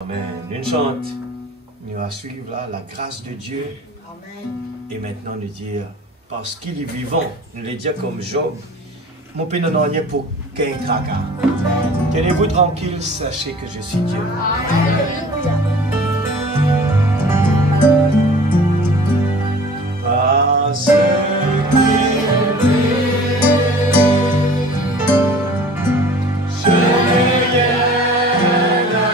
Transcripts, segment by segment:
Amen. Une chante. Nous allons suivre là la grâce de Dieu. Amen. Et maintenant nous dire, parce qu'il est vivant, nous le dire comme Job, mon père n'en a rien pour qu'un tracas. Tenez-vous tranquille, sachez que je suis Dieu. Parce qu'il vit, je n'ai rien à faire.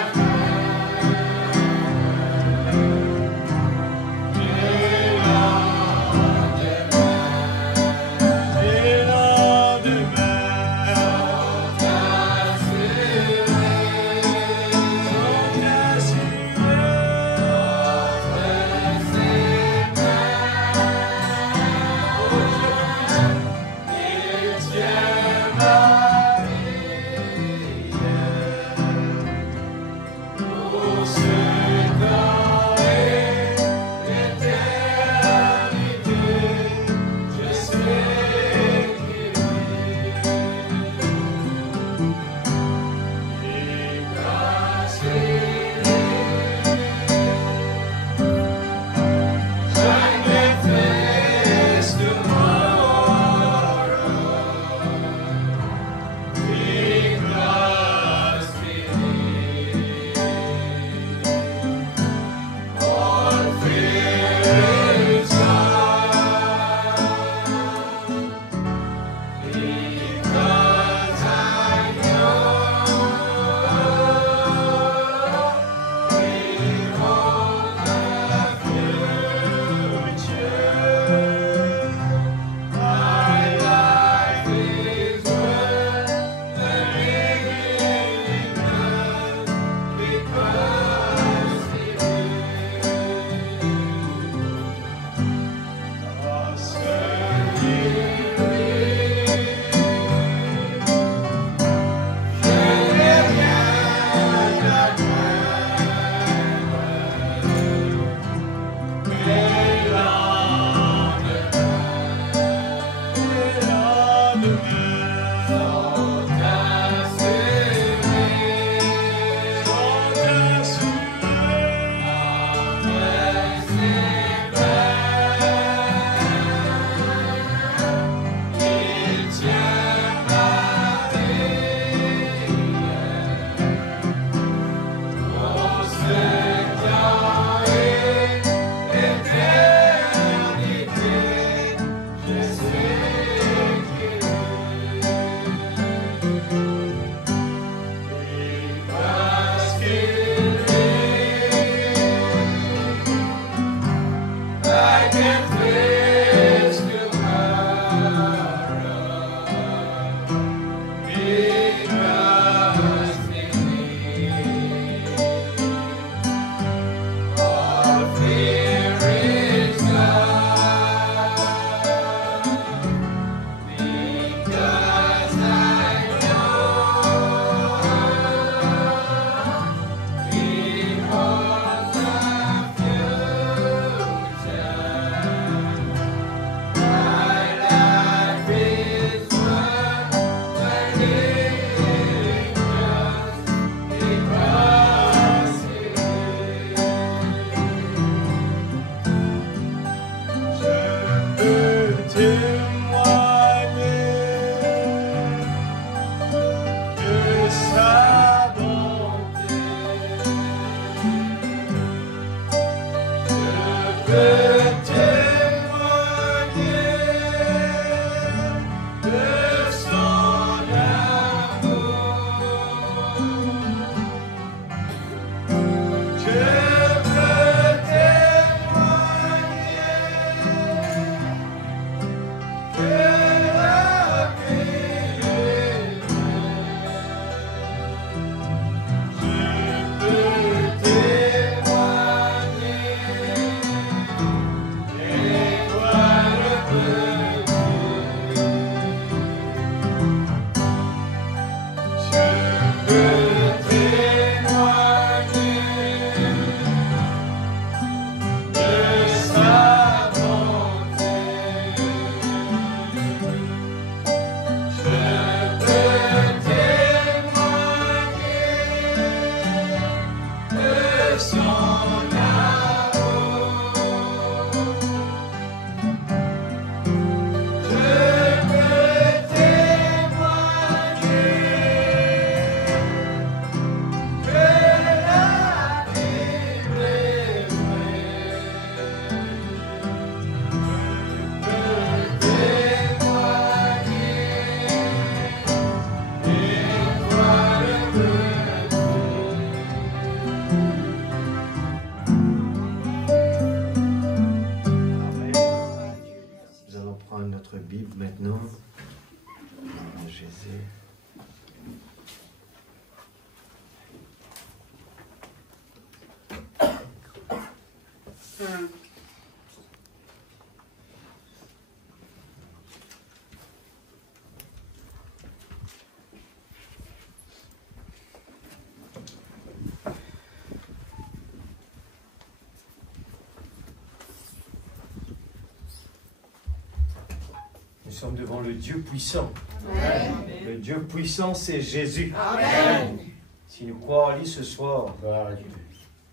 Nous sommes devant le Dieu puissant. Amen. Le Dieu puissant, c'est Jésus. Amen. Si nous croyons en lui ce soir,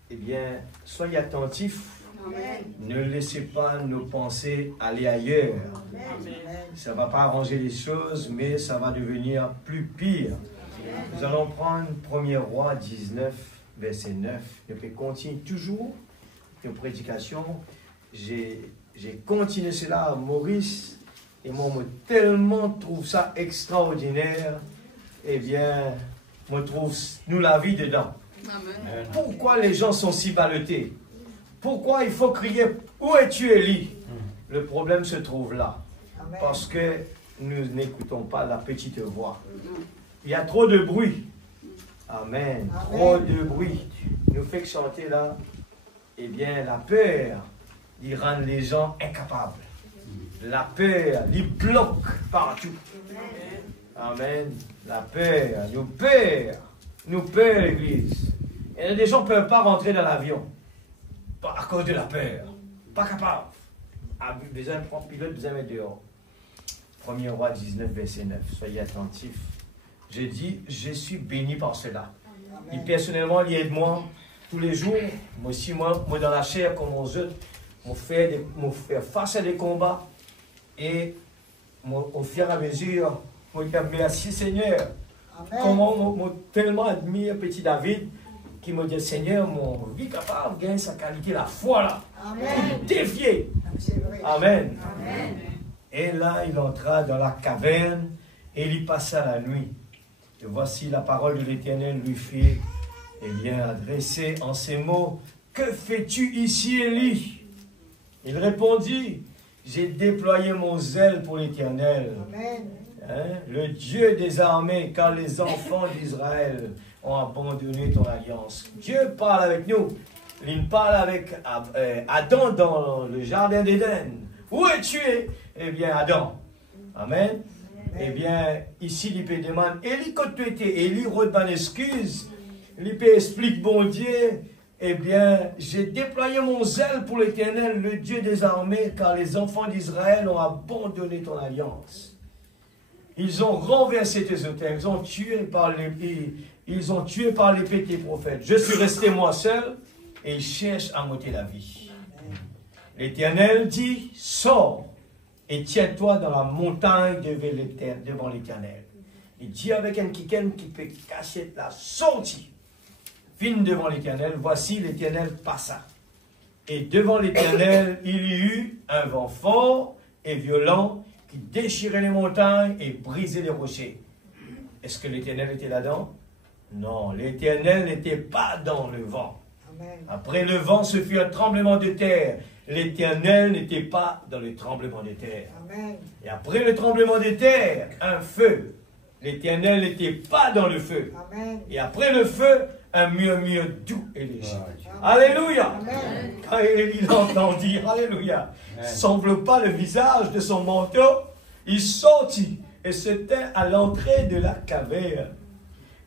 eh bien, soyez attentifs. Amen. Ne laissez pas nos pensées aller ailleurs. Amen. Ça ne va pas arranger les choses, mais ça va devenir plus pire. Nous allons prendre 1er Roi 19, verset 9. Je peux continuer toujours nos prédications. J'ai continué cela à Maurice. Et moi, je tellement trouve ça extraordinaire. Eh bien, moi, trouve nous la vie dedans. Amen. Pourquoi les gens sont si ballottés? Pourquoi il faut crier « Où es-tu, Élie ?» Le problème se trouve là. Amen. Parce que nous n'écoutons pas la petite voix. Il y a trop de bruit. Amen. Amen. Trop de bruit. Nous fait chanter là. Eh bien, la peur, il rend les gens incapables. La peur, il bloque partout. Amen. La peur, nous peur l'Église. Et les gens ne peuvent pas rentrer dans l'avion. Pas à cause de la peur. Pas capable. Besoin de prendre pilote, besoin de mettre dehors. 1er Roi 19, verset 9. Soyez attentifs. J'ai dit, je suis béni par cela. Et personnellement, il aide-moi tous les jours. Moi aussi, moi dans la chair, comme on autres, on fait face à des combats. Et au fur et à mesure, on dit merci Seigneur. Amen. Comment on tellement admire petit David qui me dit Seigneur, mon vie capable de gagner sa qualité, la foi là, Amen. pour défier. C'est vrai. Amen. Amen. Et là, il entra dans la caverne et il y passa la nuit. Et voici la parole de l'Éternel lui fit, eh bien, adresser en ces mots, que fais-tu ici, Élie? Il répondit, j'ai déployé mon zèle pour l'Éternel, Amen. hein, le Dieu des armées, car les enfants d'Israël ont abandonné ton alliance. Dieu parle avec nous. Il parle avec Adam dans le jardin d'Éden. Où es-tu? Eh bien, Adam. Amen. Eh bien, ici, il peut demander, Élie, quand tu étais, Élie, redemande excuse. Il peut expliquer, bon Dieu, eh bien, j'ai déployé mon zèle pour l'Éternel, le Dieu des armées, car les enfants d'Israël ont abandonné ton alliance. Ils ont renversé tes autels, ils ont tué par l'épée tes prophètes. Je suis resté moi seul, et ils cherchent à m'ôter la vie. L'Éternel dit, sors et tiens-toi dans la montagne devant l'Éternel. Il dit avec un quiken qui peut cacher la sortie. Fine devant l'Éternel, voici l'Éternel passa. Et devant l'Éternel, il y eut un vent fort et violent qui déchirait les montagnes et brisait les rochers. Est-ce que l'Éternel était là-dedans? Non, l'Éternel n'était pas dans le vent. Amen. Après le vent, ce fut un tremblement de terre. L'Éternel n'était pas dans le tremblement de terre. Amen. Et après le tremblement de terre, un feu. L'Éternel n'était pas dans le feu. Amen. Et après le feu, un murmure doux et léger. Alléluia. Amen. Quand il entendit, Alléluia, semble pas le visage de son manteau, il sortit et se tint à l'entrée de la caverne.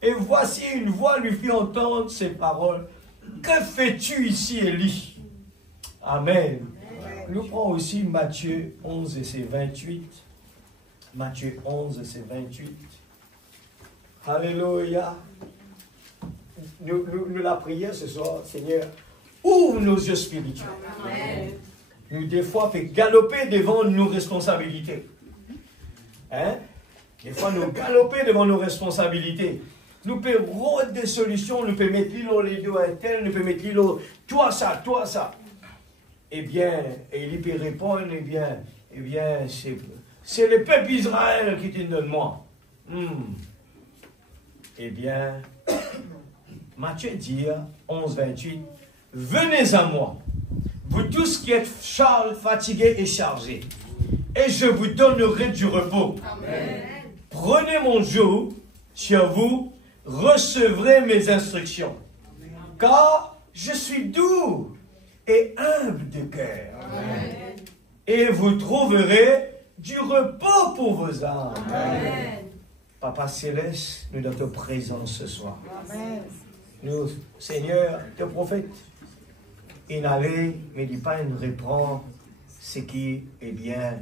Et voici une voix lui fit entendre ces paroles. Que fais-tu ici, Élie? Amen. Nous prenons aussi Matthieu 11 et c'est 28. Matthieu 11 et c'est 28. Alléluia. la prière ce soir, Seigneur, ouvre nos yeux spirituels. Amen. Nous, des fois, fait galoper devant nos responsabilités. Hein? Des fois, nous galoper devant nos responsabilités. Nous pouvons rôder des solutions, nous pouvons mettre l'îlot les deux à tel, nous pouvons mettre l'îlot, toi ça. Eh bien, et il peut répondre, eh bien, c'est le peuple d'Israël qui te donne moi. Eh bien, Matthieu dit, 11, 28, venez à moi, vous tous qui êtes fatigués et chargés, et je vous donnerai du repos. Amen. Prenez mon joug sur vous, recevrez mes instructions, car je suis doux et humble de cœur. Amen. Et vous trouverez du repos pour vos âmes. Amen. Papa Céleste, nous dans ta présence ce soir. Amen. Nous, Seigneur, tes prophètes, il n'allait, mais il pas nous reprend ce qui est bien,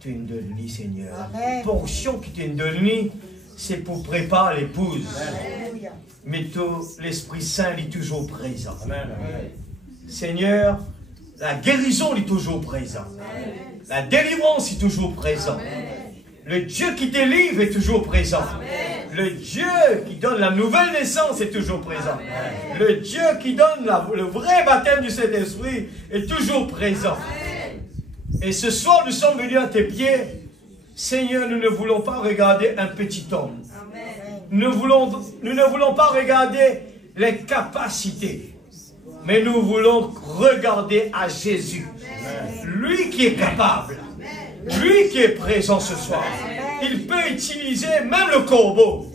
tu nous donnes, Seigneur. Amen. Portion qui te donne, c'est pour préparer l'épouse. Amen. Mais l'Esprit Saint est toujours présent. Amen. Seigneur, la guérison est toujours présente. La délivrance est toujours présente. Le Dieu qui délivre est toujours présent. Amen. Le Dieu qui donne la nouvelle naissance est toujours présent. Amen. Le Dieu qui donne le vrai baptême du Saint-Esprit est toujours présent. Amen. Et ce soir, nous sommes venus à tes pieds. Seigneur, nous ne voulons pas regarder un petit homme. Amen. Nous ne voulons pas regarder les capacités. Mais nous voulons regarder à Jésus. Amen. Lui qui est capable. Lui qui est présent ce soir. Il peut utiliser même le corbeau.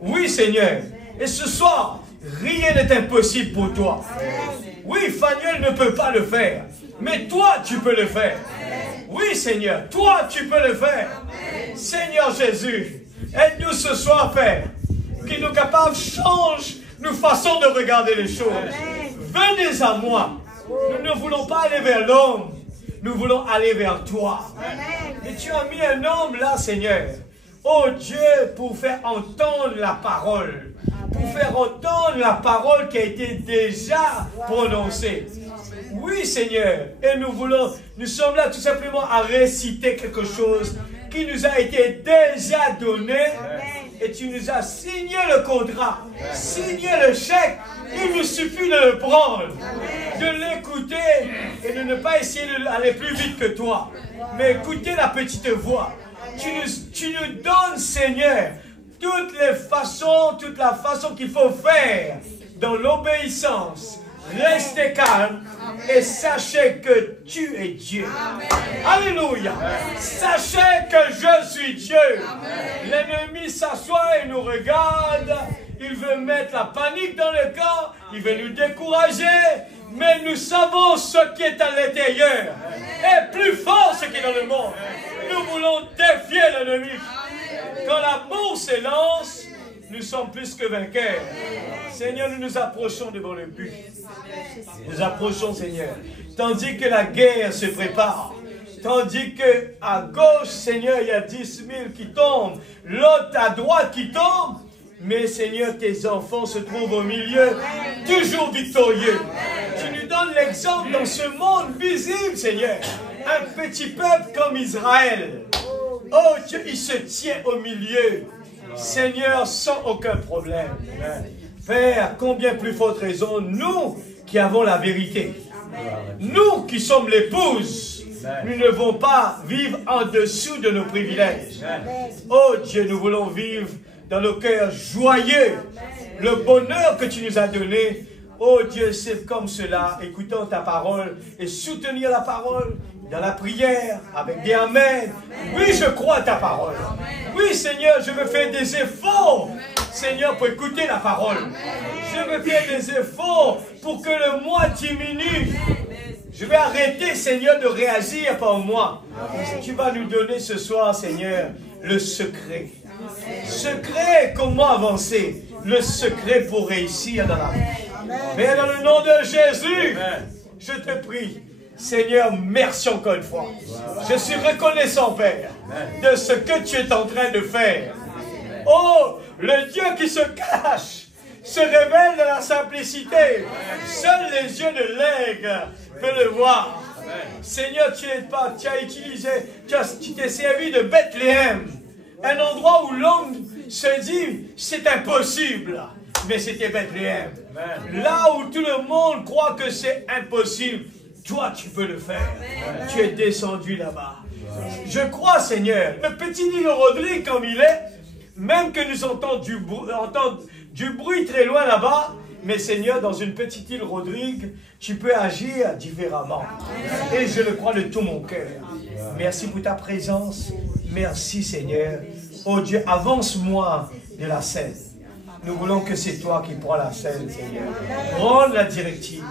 Oui, Seigneur. Et ce soir, rien n'est impossible pour toi. Oui, Fanuel ne peut pas le faire. Mais toi, tu peux le faire. Oui, Seigneur. Toi, tu peux le faire. Seigneur Jésus, aide-nous ce soir, Père. Qu'il nous capables change nos façons de regarder les choses. Venez à moi. Nous ne voulons pas aller vers l'homme. Nous voulons aller vers toi. Amen. Et tu as mis un homme là, Seigneur. Oh Dieu, pour faire entendre la parole. Amen. Pour faire entendre la parole qui a été déjà prononcée. Oui, Seigneur. Et nous sommes là tout simplement à réciter quelque chose qui nous a été déjà donné. Amen. Et tu nous as signé le contrat, signé le chèque. Il nous suffit de le prendre, de l'écouter et de ne pas essayer d'aller plus vite que toi. Mais écouter la petite voix. Tu nous donnes, Seigneur, toute la façon qu'il faut faire dans l'obéissance. Restez calme et sachez que tu es Dieu. Amen. Alléluia. Amen. Sachez que je suis Dieu. L'ennemi s'assoit et nous regarde. Il veut mettre la panique dans le camp. Il veut nous décourager. Mais nous savons ce qui est à l'intérieur. Et plus fort ce qui est dans le monde. Nous voulons défier l'ennemi. Quand l'amour s'élance, nous sommes plus que vainqueurs. Seigneur, nous nous approchons devant le but. Nous approchons, Seigneur. Tandis que la guerre se prépare. Tandis qu'à gauche, Seigneur, il y a 10 000 qui tombent. L'autre à droite qui tombe. Mais Seigneur, tes enfants se trouvent au milieu, toujours victorieux. Tu nous donnes l'exemple dans ce monde visible, Seigneur. Un petit peuple comme Israël. Oh Dieu, il se tient au milieu. Seigneur, sans aucun problème. Père, combien plus forte raison, nous qui avons la vérité. Nous qui sommes l'épouse. Nous ne devons pas vivre en dessous de nos privilèges. Oh Dieu, nous voulons vivre dans nos cœurs joyeux, le bonheur que tu nous as donné. Oh Dieu, c'est comme cela, écoutant ta parole et soutenir la parole dans la prière, avec des amen. Oui, je crois à ta parole. Oui, Seigneur, je veux faire des efforts, Seigneur, pour écouter la parole. Je veux faire des efforts pour que le moi diminue. Je vais arrêter, Seigneur, de réagir par moi. Tu vas nous donner ce soir, Seigneur, le secret. Secret, comment avancer? Le secret pour réussir dans la vie. Mais dans le nom de Jésus, je te prie, Seigneur, merci encore une fois. Je suis reconnaissant, Père, de ce que tu es en train de faire. Oh, le Dieu qui se cache, se révèle dans la simplicité. Seuls les yeux de l'aigle peuvent le voir. Seigneur, tu t'es servi de Bethléem, un endroit où l'homme se dit c'est impossible, mais c'était Bethléem. Là où tout le monde croit que c'est impossible, toi tu peux le faire. Tu es descendu là-bas. Je crois, Seigneur, le petit Nilo Rodrigue comme il est, même que nous entendons du bruit très loin là-bas, mais Seigneur, dans une petite île Rodrigue, tu peux agir différemment. Et je le crois de tout mon cœur. Merci pour ta présence. Merci Seigneur. Oh Dieu, avance-moi de la scène. Nous voulons que c'est toi qui prends la scène, Seigneur. Prends la directive.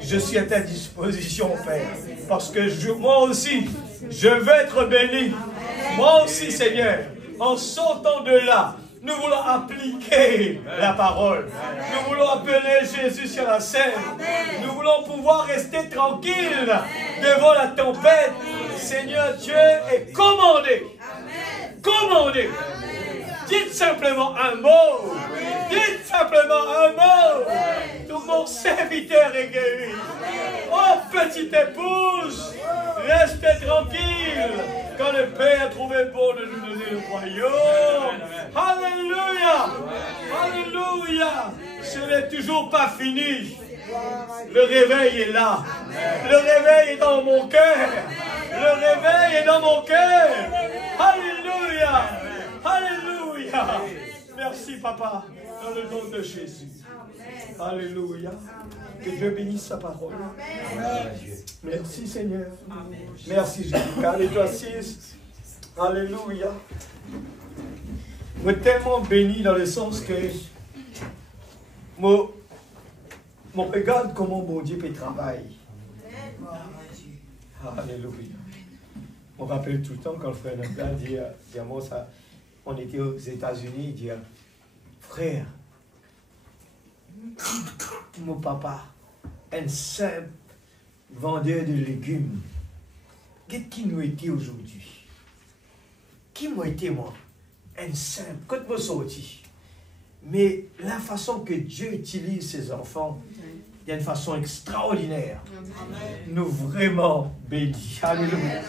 Je suis à ta disposition, Père. Parce que moi aussi, je veux être béni. Moi aussi, Seigneur, en sortant de là, nous voulons appliquer la parole. Nous voulons appeler Jésus sur la scène. Nous voulons pouvoir rester tranquille devant la tempête. Seigneur Dieu est commandé. Commandé. Dites simplement un mot. Dites simplement un mot. Tout mon serviteur est guéri. Oh, petite épouse, restez tranquille. Quand le Père a trouvé bon de nous donner le royaume. Alléluia. Alléluia. Ce n'est toujours pas fini. Le réveil est là. Le réveil est dans mon cœur. Le réveil est dans mon cœur. Alléluia. Alléluia. Merci, Papa, dans le nom de Jésus. Alléluia. Que Dieu bénisse sa parole. Merci, Seigneur. Merci, Jésus. Calme-toi assise. Alléluia. Je suis tellement béni dans le sens que mon regarde comment mon Dieu peut travailler. Alléluia. On rappelle tout le temps quand le frère Nathan dit à moi ça. On était aux États-Unis, il dit, frère, mon papa, un simple vendeur de légumes, qu'est-ce qui nous était aujourd'hui? Qui m'a été moi? Un simple, quand moi sorti. Mais la façon que Dieu utilise ses enfants, il y a une façon extraordinaire. Nous vraiment bénis. Alléluia.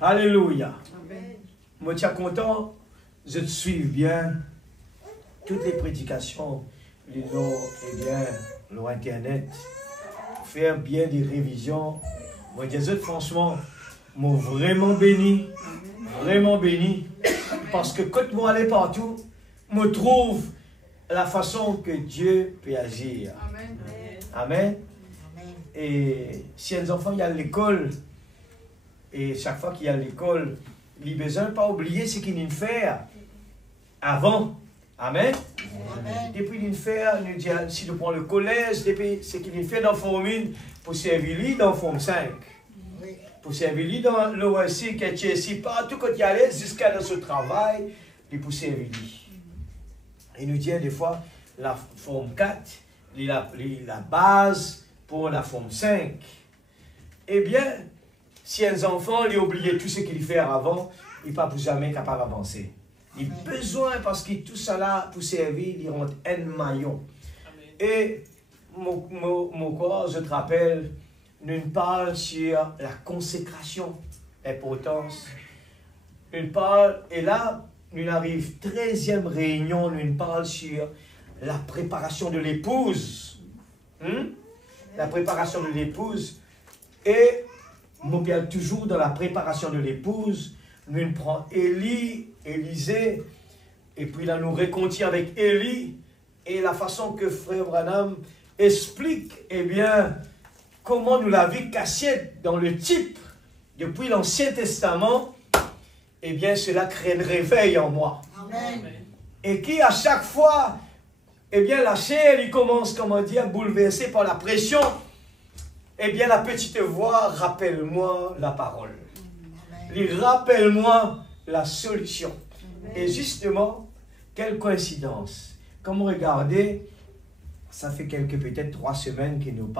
Alléluia. Moi, tu es content, je te suis bien. Toutes les prédications, leur internet, faire bien des révisions. Moi, je dis franchement, moi, vraiment béni. Vraiment béni. Parce que quand moi aller partout, je trouve la façon que Dieu peut agir. Amen. Et si un enfant il y a l'école, et chaque fois qu'il y a l'école, il ne besoin pas oublier ce qu'il vient de faire avant. Amen. Depuis qu'il faire, nous dit, si nous prenons le collège, depuis ce qu'il vient de faire dans Forme 1, pour servir lui dans Forme 5. Pour servir lui dans l'OSC, qui est ici, partout quand il allait, jusqu'à dans ce travail, et pour servir lui. Il nous dit des fois, la Forme 4, la base pour la Forme 5. Eh bien, si un enfant lui oublié tout ce qu'il fait avant, il n'est pas plus jamais capable d'avancer. Il a besoin, parce que tout ça là, pour servir, il rentre un maillon. Et mon corps, je te rappelle, nous parle sur la consécration, l'importance. Nous parle, et là, nous arrive 13e réunion, nous parle sur la préparation de l'épouse. La préparation de l'épouse. Et nous parle toujours dans la préparation de l'épouse. Nous prenons Élisée, et puis là nous réconcilions avec Élie, et la façon que Frère Branham explique, eh bien, comment nous l'avons caché dans le type, depuis l'Ancien Testament, eh bien, cela crée un réveil en moi. Amen. Et qui, à chaque fois, eh bien, la chair, il commence, comment dire, bouleversée par la pression, eh bien, la petite voix, rappelle-moi la parole. Il rappelle-moi la solution. Et justement, quelle coïncidence. Comme regardez, ça fait peut-être 3 semaines que nous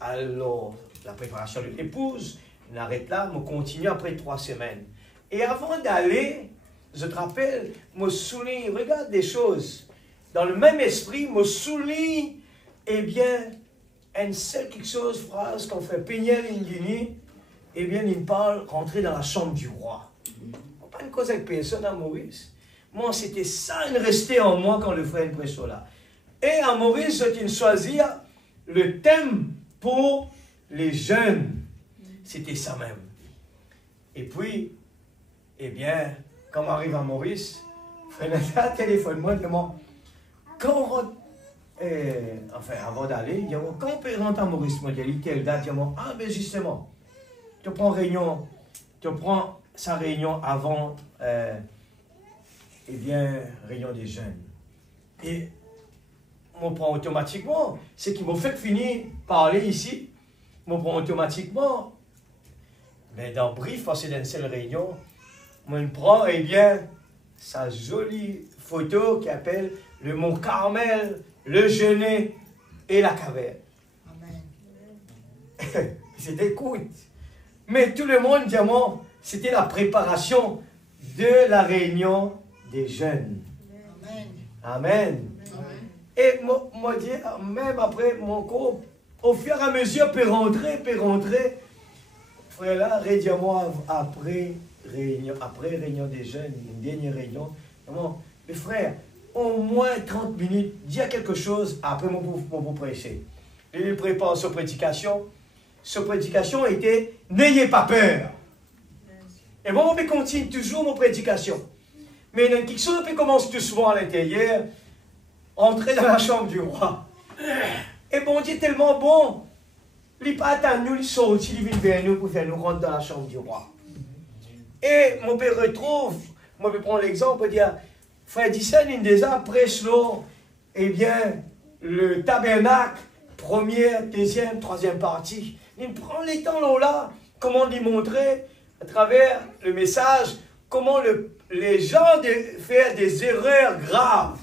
alors la préparation de l'épouse, on arrête là, on continue après 3 semaines. Et avant d'aller, je te rappelle, me souligne, regarde des choses. Dans le même esprit, me souligne, eh bien, une seule quelque chose, phrase qu'on fait peigner l'Indini, eh bien, il parle rentrer dans la chambre du roi. Pas une cause avec personne à Maurice. Moi, c'était ça, il restait en moi quand le frère prêchait là. Et à Maurice, il choisit le thème pour les jeunes. C'était ça même. Et puis, eh bien, quand on arrive à Maurice, frère Nathan téléphone-moi, demande, quand on rentre, enfin, avant d'aller, il dit, quand on peut rentrer à Maurice, moi, il dit, quelle date? Il dit, ah, ben justement, tu prends sa réunion avant, eh bien, réunion des jeunes. Et on prend automatiquement, ce qui m'a fait finir parler ici, on prend automatiquement, mais dans le brief, parce que c'est une seule réunion, on prend, eh bien, sa jolie photo qui appelle le Mont Carmel, le Genêt et la caverne. Amen. C'était cool. Mais tout le monde dit, moi, c'était la préparation de la réunion des jeunes. Amen. Amen. Amen. Et moi, même après mon cours, au fur et à mesure, peut rentrer. Frère là, rédiez-moi après réunion des jeunes, une dernière réunion. Mais frère, au moins 30 minutes, dis quelque chose après mon prêcher. Il prépare sa prédication. Sa prédication était « N'ayez pas peur ». Et moi, on continue toujours mon prédication. Mais il y a quelque chose qui commence tout souvent à l'intérieur, entrer dans la chambre du roi. Et bon Dieu est tellement bon, il n'est pas attendu, il sortit, il vient vers nous pour faire nous rentrer dans la chambre du roi. Et mon père retrouve, moi je prends l'exemple, dire, frère Dissen, il déjà prêche l'eau, eh bien, le tabernacle, première, deuxième, troisième partie. Il prend les temps là, comment lui montrer, à travers le message, comment les gens faire des erreurs graves.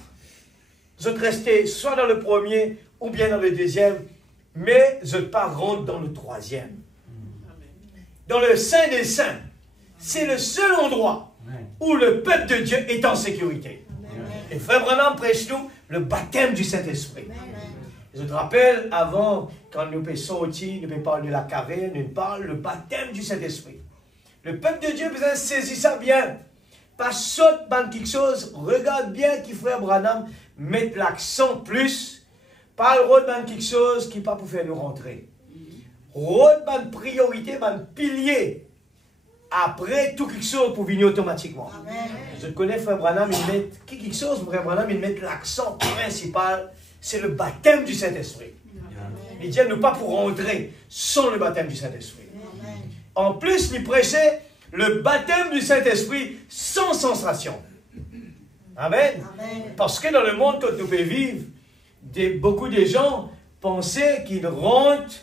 Je restais soit dans le premier ou bien dans le deuxième, mais je ne pas rentre dans le troisième. Dans le Saint des Saints, c'est le seul endroit où le peuple de Dieu est en sécurité. Et Frère Branham prêche nous le baptême du Saint-Esprit. Je te rappelle, avant, quand nous sommes sortis, nous parlons de la caverne, nous parlons le baptême du Saint-Esprit. Le peuple de Dieu besoin saisir ça bien. Pas saute dans quelque chose, regarde bien qui Frère Branham met l'accent plus. Pas le rôle dans quelque chose qui n'est pas pour faire nous rentrer. Rôle dans priorité, dans pilier. Après, tout quelque chose pour venir automatiquement. Amen. Je connais Frère Branham, il met quelque chose, Frère Branham, il met l'accent principal, c'est le baptême du Saint-Esprit. Il dit, nous pas pour rentrer sans le baptême du Saint-Esprit. En plus, il prêchait le baptême du Saint-Esprit sans sensation. Amen. Amen. Parce que dans le monde que nous pouvons vivre, beaucoup de gens pensaient qu'ils rentrent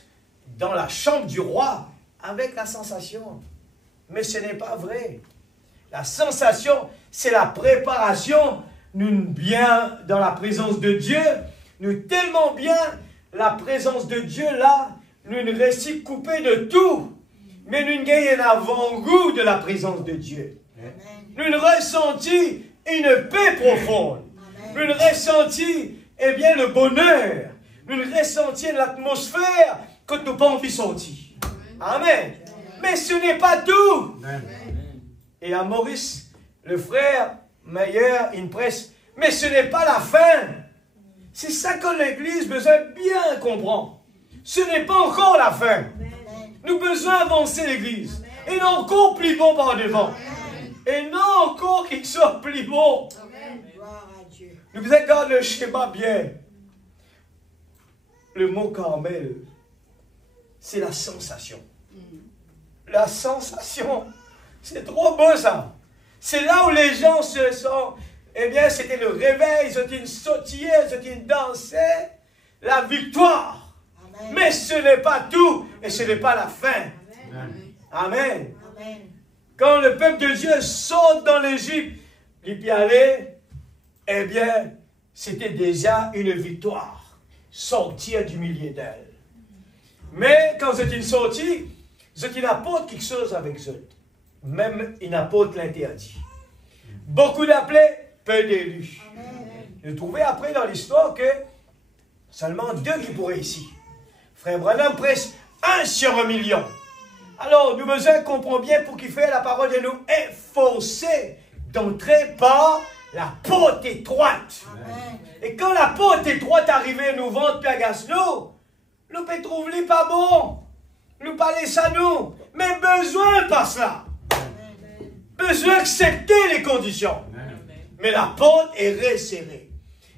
dans la chambre du roi avec la sensation. Mais ce n'est pas vrai. La sensation, c'est la préparation. Nous bien dans la présence de Dieu. Nous tellement bien la présence de Dieu là. Nous ne restons coupés de tout. Mais nous gagnons un avant-goût de la présence de Dieu. Amen. Nous ressentons une paix profonde. Amen. Nous ressentons, eh bien, le bonheur. Nous ressentons l'atmosphère que nous pas envie de sortir. Amen. Amen. Mais ce n'est pas tout. Amen. Et à Maurice, le frère Meyer, il presse, mais ce n'est pas la fin. C'est ça que l'Église besoin bien comprendre. Ce n'est pas encore la fin. Amen. Nous avons besoin d'avancer l'Église. Et non encore plus bon par devant. Amen. Et non encore qu'il soit plus bon. Amen. Nous devons garder le schéma bien. Le mot Carmel, c'est la sensation. La sensation, c'est trop beau ça. C'est là où les gens se sont, eh bien c'était le réveil, c'était une sautillée, c'était une dansée, la victoire. Amen. Mais ce n'est pas tout et ce n'est pas la fin. Amen. Amen. Amen. Quand le peuple de Dieu saute dans l'Égypte, il y allait, eh bien c'était déjà une victoire, sortir du milieu d'elle. Mais quand c'est une sortie, c'est qu'il apporte quelque chose avec eux. Même il apporte l'interdit. Beaucoup d'appelés, peu d'élus. Vous trouvez après dans l'histoire que seulement 2 qui pourraient ici. Frère Branham prêche 1 sur 1 million. Alors, nous besoin comprendre bien pour qu'il fait la parole de nous efforcer d'entrer par la porte étroite. Amen. Et quand la porte étroite arrive, nous vend puis agace nous peut trouver pas bon. Nous parler ça nous. Mais besoin pas cela. Amen. Besoin d'accepter les conditions. Amen. Mais la porte est resserrée.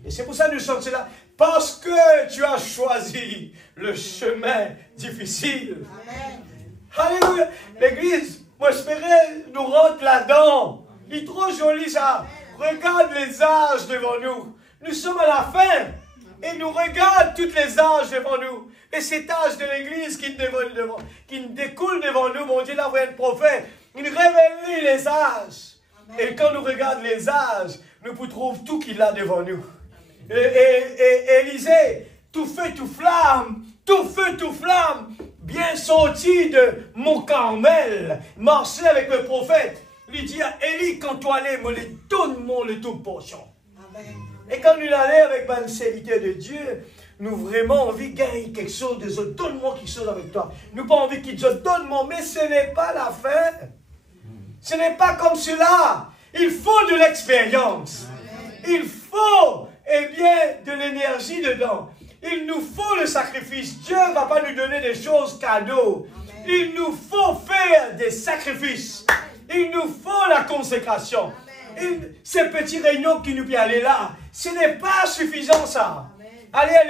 Et c'est pour ça que nous sommes là. Parce que tu as choisi le chemin difficile. Amen. Alléluia. L'église, moi j'espérais nous rentrer là-dedans. Il est trop joli ça. Regarde les âges devant nous. Nous sommes à la fin. Et nous regarde tous les âges devant nous. Et cet âge de l'église qui découle devant nous, mon Dieu, là, vous êtes prophète. Il révèle les âges. Et quand nous regardons les âges, nous pouvons trouver tout qu'il a devant nous. Et Élisée, tout feu, tout flamme, bien sorti de Mont Carmel, marchait avec le prophète. Lui dit à Élie, quand tu allais, me les donne-moi le tout portion. Amen. Et quand nous allons avec la serviteur de Dieu, nous vraiment envie de gagner quelque chose de autres. Donne-moi quelque chose avec toi. Nous pas envie qu'ils disent, donne-moi, mais ce n'est pas la fin. Ce n'est pas comme cela. Il faut de l'expérience. Il faut, eh bien, de l'énergie dedans. Il nous faut le sacrifice. Dieu ne va pas nous donner des choses cadeaux. Il nous faut faire des sacrifices. Il nous faut la consécration. Ces petits réunions qui nous viennent aller là, ce n'est pas suffisant ça. Aller à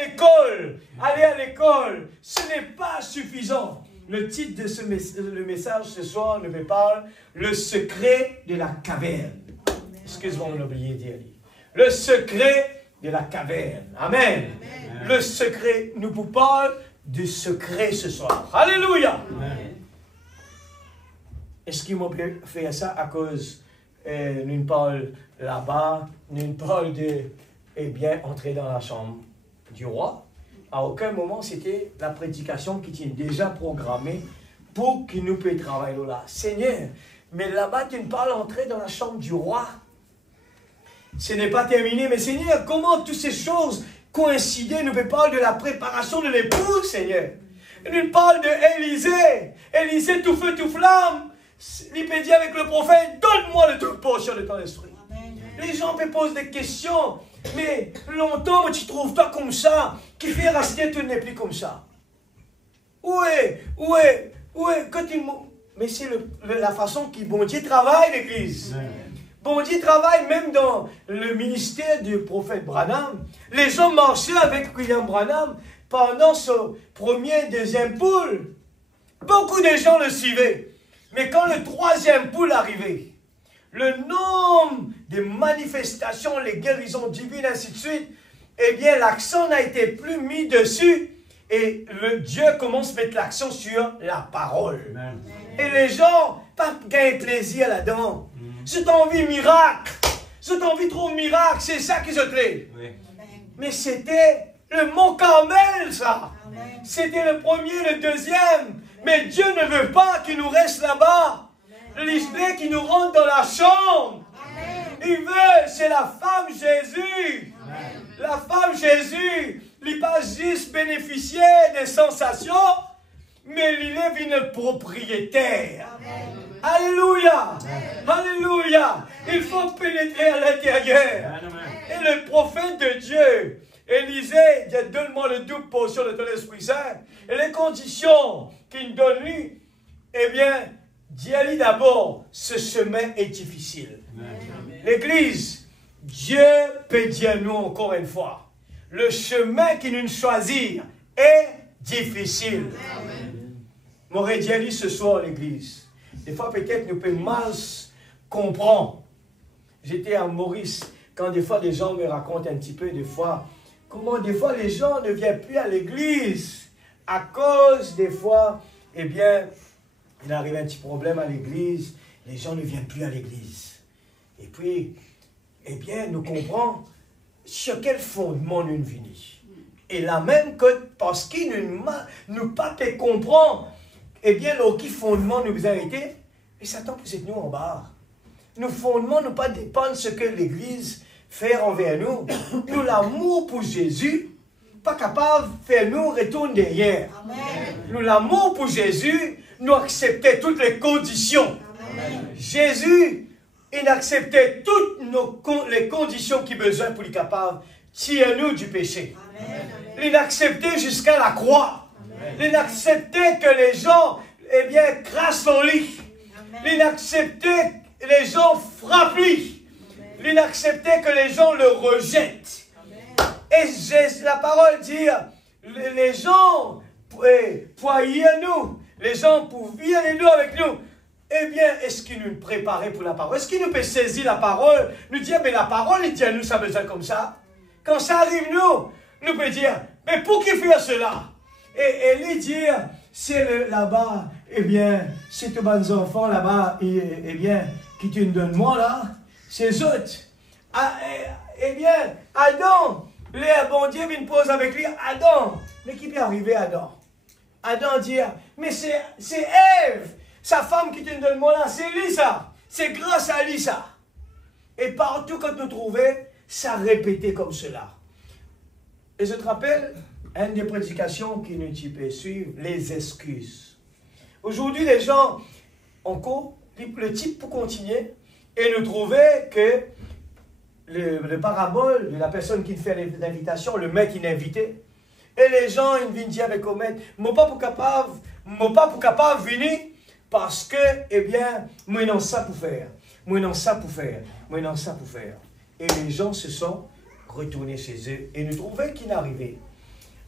l'école, ce n'est pas suffisant. Le titre de le message ce soir nous parle le secret de la caverne. Excuse-moi, on a oublié de dire. Le secret de la caverne. Amen. Amen. Le secret, nous vous parle du secret ce soir. Alléluia. Est-ce qu'ils m'ont fait ça à cause nous parle là-bas, nous parle de, eh bien, entrer dans la chambre du roi? À aucun moment, c'était la prédication qui était déjà programmée pour qu'il nous puisse travailler là. Seigneur, mais là-bas, tu nous parles d'entrer dans la chambre du roi. Ce n'est pas terminé, mais Seigneur, comment toutes ces choses coïncidaient? Nous parlons de la préparation de l'époux, Seigneur. Nous parle de Élisée. Élisée, tout feu, tout flamme. Il peut dire avec le prophète, donne-moi le toute portion de ton esprit. Amen. Les gens peuvent poser des questions, mais longtemps, tu trouves toi comme ça, qui fait rester, tu n'es plus comme ça. Où est, mais c'est la façon que bon Dieu travaille, l'église. Bon Dieu travaille même dans le ministère du prophète Branham. Les gens marchaient avec William Branham pendant son premier, deuxième poule. Beaucoup de gens le suivaient. Mais quand le troisième poule arrivait, le nombre de manifestations, les guérisons divines, ainsi de suite, eh bien, l'accent n'a été plus mis dessus. Et Dieu commence à mettre l'accent sur la parole. Amen. Et les gens, pas gagnent plaisir là-dedans. C'est envie miracle. C'est envie trop miracle. C'est ça qui se plaît. Oui. Mais c'était le Mont Carmel, ça. C'était le premier, le deuxième. Mais Dieu ne veut pas qu'il nous reste là-bas. L'esprit qui nous rentre dans la chambre. Amen. Il veut, c'est la femme Jésus. Amen. La femme Jésus, il n'est pas juste bénéficier des sensations, mais il est une propriétaire. Amen. Alléluia. Amen. Alléluia. Il faut pénétrer à l'intérieur. Et le prophète de Dieu, Élisée, dit, donne-moi le double portion de ton Esprit Saint. Et les conditions qu'il donne lui, eh bien, dis-lui d'abord, ce chemin est difficile. L'Église, Dieu peut dire nous encore une fois, le chemin qu'il nous choisit est difficile. M'aurait dit ce soir l'Église. Des fois peut-être nous pouvons mal comprendre. J'étais à Maurice, quand des fois les gens me racontent un petit peu des fois, comment des fois les gens ne viennent plus à l'église à cause des fois, eh bien, il arrive un petit problème à l'église, les gens ne viennent plus à l'église. Et puis, eh bien, nous comprenons sur quel fondement nous venons. Et là même que parce qu'il nous pas peut comprendre, eh bien, dans quel fondement nous avons été, et Satan peut être nous en bas. nos fondements ne pas dépendre de ce que l'Église fait envers nous. Nous, l'amour pour Jésus, pas capable de faire nous retourner derrière. Amen. Nous, l'amour pour Jésus, nous acceptait toutes les conditions. Amen. Jésus, il acceptait toutes les conditions qu'il besoin pour être capable de tirer nous du péché. Amen. Il acceptait jusqu'à la croix. Il acceptait que les gens, eh bien, crassent son lit. Il acceptait que les gens frappent lui. Il acceptait que les gens le rejettent. Et la parole dit, les gens poillaient nous, les gens pouvaient nous avec nous. Eh bien, est-ce qu'il nous préparait pour la parole? Est-ce qu'il nous peut saisir la parole? Nous dire, mais la parole, il dit à nous, ça besoin comme ça. Quand ça arrive, nous peut dire, mais pour qui faire cela? Et lui dire, c'est là-bas, eh bien, c'est tous mes enfants là-bas, eh bien, qui tu me donnes moi là, c'est eux. Eh bien, Adam, le bon Dieu vient pose avec lui, Adam, mais qui peut arriver Adam? Adam dit, mais c'est Ève, sa femme qui te donne moi là, c'est lui ça, c'est grâce à lui ça. Et partout quand nous trouvons, ça répétait comme cela. Et je te rappelle, une des prédications qui nous peut suivre, les excuses. Aujourd'hui, les gens, encore, le type pour continuer, et nous trouver que le parabole de la personne qui fait l'invitation, le maître il est invité, et les gens ils viennent dire avec le maître, moi pas pour capable venir, parce que, eh bien, moi non ça pour faire, moi non ça pour faire, moi non ça pour faire. Et les gens se sont retournés chez eux, et nous trouvaient qu'il n'arrivait.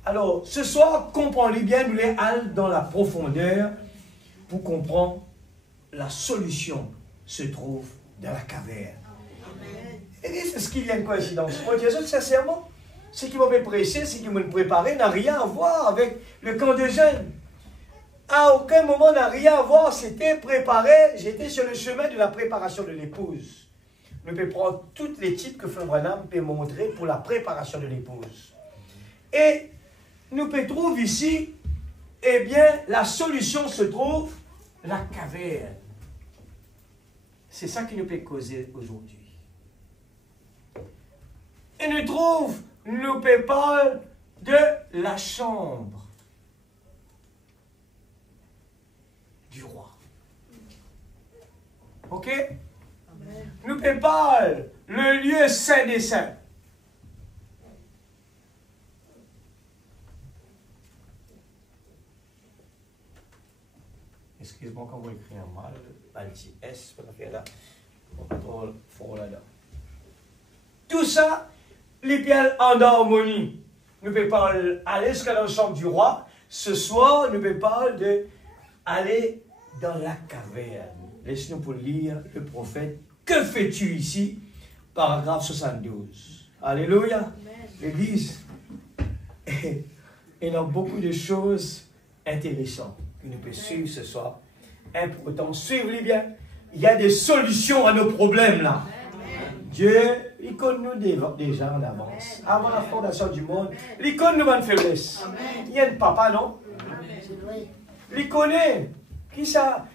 Alors, ce soir, comprenez bien, nous les allons dans la profondeur pour comprendre la solution se trouve dans la caverne. Et c'est ce qu'il y a une coïncidence. Moi, je dis sincèrement, ce qui m'avait prêché, ce qui m'a préparé, n'a rien à voir avec le camp de jeunes. À aucun moment n'a rien à voir, c'était préparé, j'étais sur le chemin de la préparation de l'épouse. Je peux prendre toutes les types que Frère Branham peut montrer pour la préparation de l'épouse. Et nous peut trouver ici, eh bien, la solution se trouve la caverne. C'est ça qui nous peut causer aujourd'hui. Et nous peut parler de la chambre du roi. Ok? Amen. Nous peut parler le lieu saint des saints. Excuse-moi quand vous écrivez mal, un petit S, pour faire là. On va trop fort là-dedans. Tout ça, les pieds en harmonie. Nous pouvons pas aller jusqu'à la chambre du roi. Ce soir, nous pouvons pas aller dans la caverne. Laisse-nous pour lire le prophète. Que fais-tu ici? Paragraphe 72. Alléluia. L'Église. Et il y a beaucoup de choses intéressantes que nous pouvons suivre ce soir. Important, suivez-les bien. Il y a des solutions à nos problèmes là. Dieu, il connaît nous déjà en avance. Avant la fondation du monde, il connaît nos bonnes faiblesses. Il y a un papa, non? Il connaît. Qui ça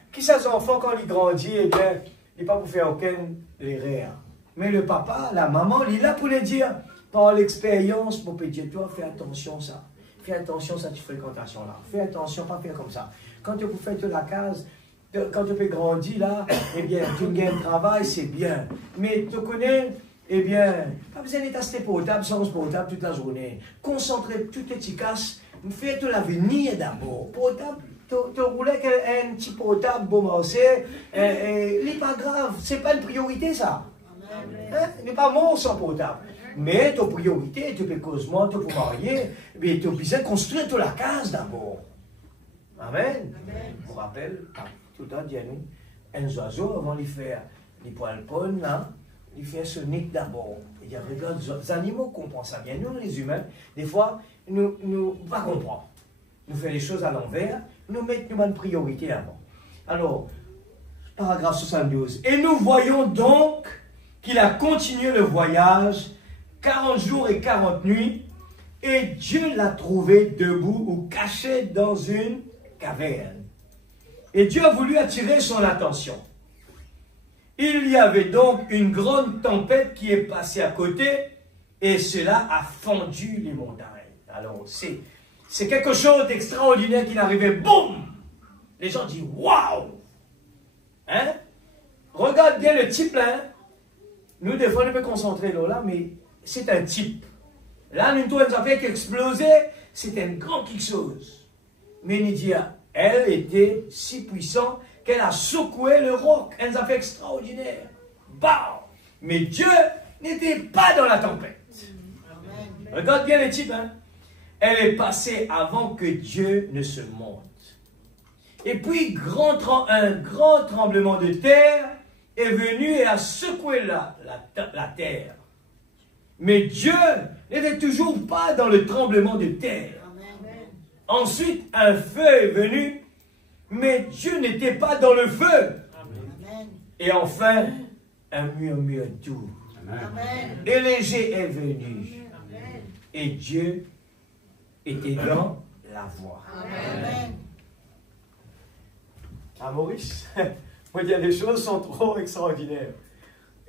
enfants quand il grandit, eh bien, il n'est pas pour faire aucune erreur. Mais le papa, la maman, il est là pour les dire, par l'expérience, mon petit, toi, fais attention ça. Fais attention à cette fréquentation là. Fais attention, pas faire comme ça. Quand tu fais toute la case, quand tu peux grandir là, eh bien, tu gagnes travail, c'est bien. Mais tu connais, eh bien, pas besoin d'être assez portable, sans portable toute la journée. Concentrer tout efficace, fais tout l'avenir d'abord. Portable, tu roules avec un petit portable, bon marché, il n'est pas grave, c'est pas une priorité ça. Hein? Il n'est pas mort sans portable. Mais ta priorité, tu peux causer, tu peux marier, mais tu as besoin de construire toute la case d'abord. Amen. Je vous rappelle, tout le temps, dit à nous, un oiseau, avant de faire les poils ponnes, là, il fait ce nick d'abord. Il y a les animaux qui comprennent ça bien. Nous, les humains, des fois, nous ne pas comprendre. Nous faisons les choses à l'envers, nous mettons une priorité avant. Alors, paragraphe 72. Et nous voyons donc qu'il a continué le voyage 40 jours et 40 nuits, et Dieu l'a trouvé debout ou caché dans une caverne. Et Dieu a voulu attirer son attention. Il y avait donc une grande tempête qui est passée à côté et cela a fendu les montagnes. Alors, c'est quelque chose d'extraordinaire qui est arrivé. Boum! Les gens disent waouh! Hein? Regarde bien le type là. Hein? Nous, des fois, on peut concentrer là, mais c'est un type. Là, nous avons fait exploser. C'était un grand quelque chose. Mais Nydia, elle était si puissante qu'elle a secoué le roc. Elle nous a fait extraordinaire. Bam! Mais Dieu n'était pas dans la tempête. Amen. Regarde bien le type. Hein? Elle est passée avant que Dieu ne se monte. Et puis, un grand tremblement de terre est venu et a secoué la terre. Mais Dieu n'était toujours pas dans le tremblement de terre. Amen. Ensuite, un feu est venu, mais Dieu n'était pas dans le feu. Amen. Et enfin, un murmure doux et léger est venu. Amen. Et Dieu était dans la voix. Amen. Ah, Maurice, moi, les choses sont trop extraordinaires.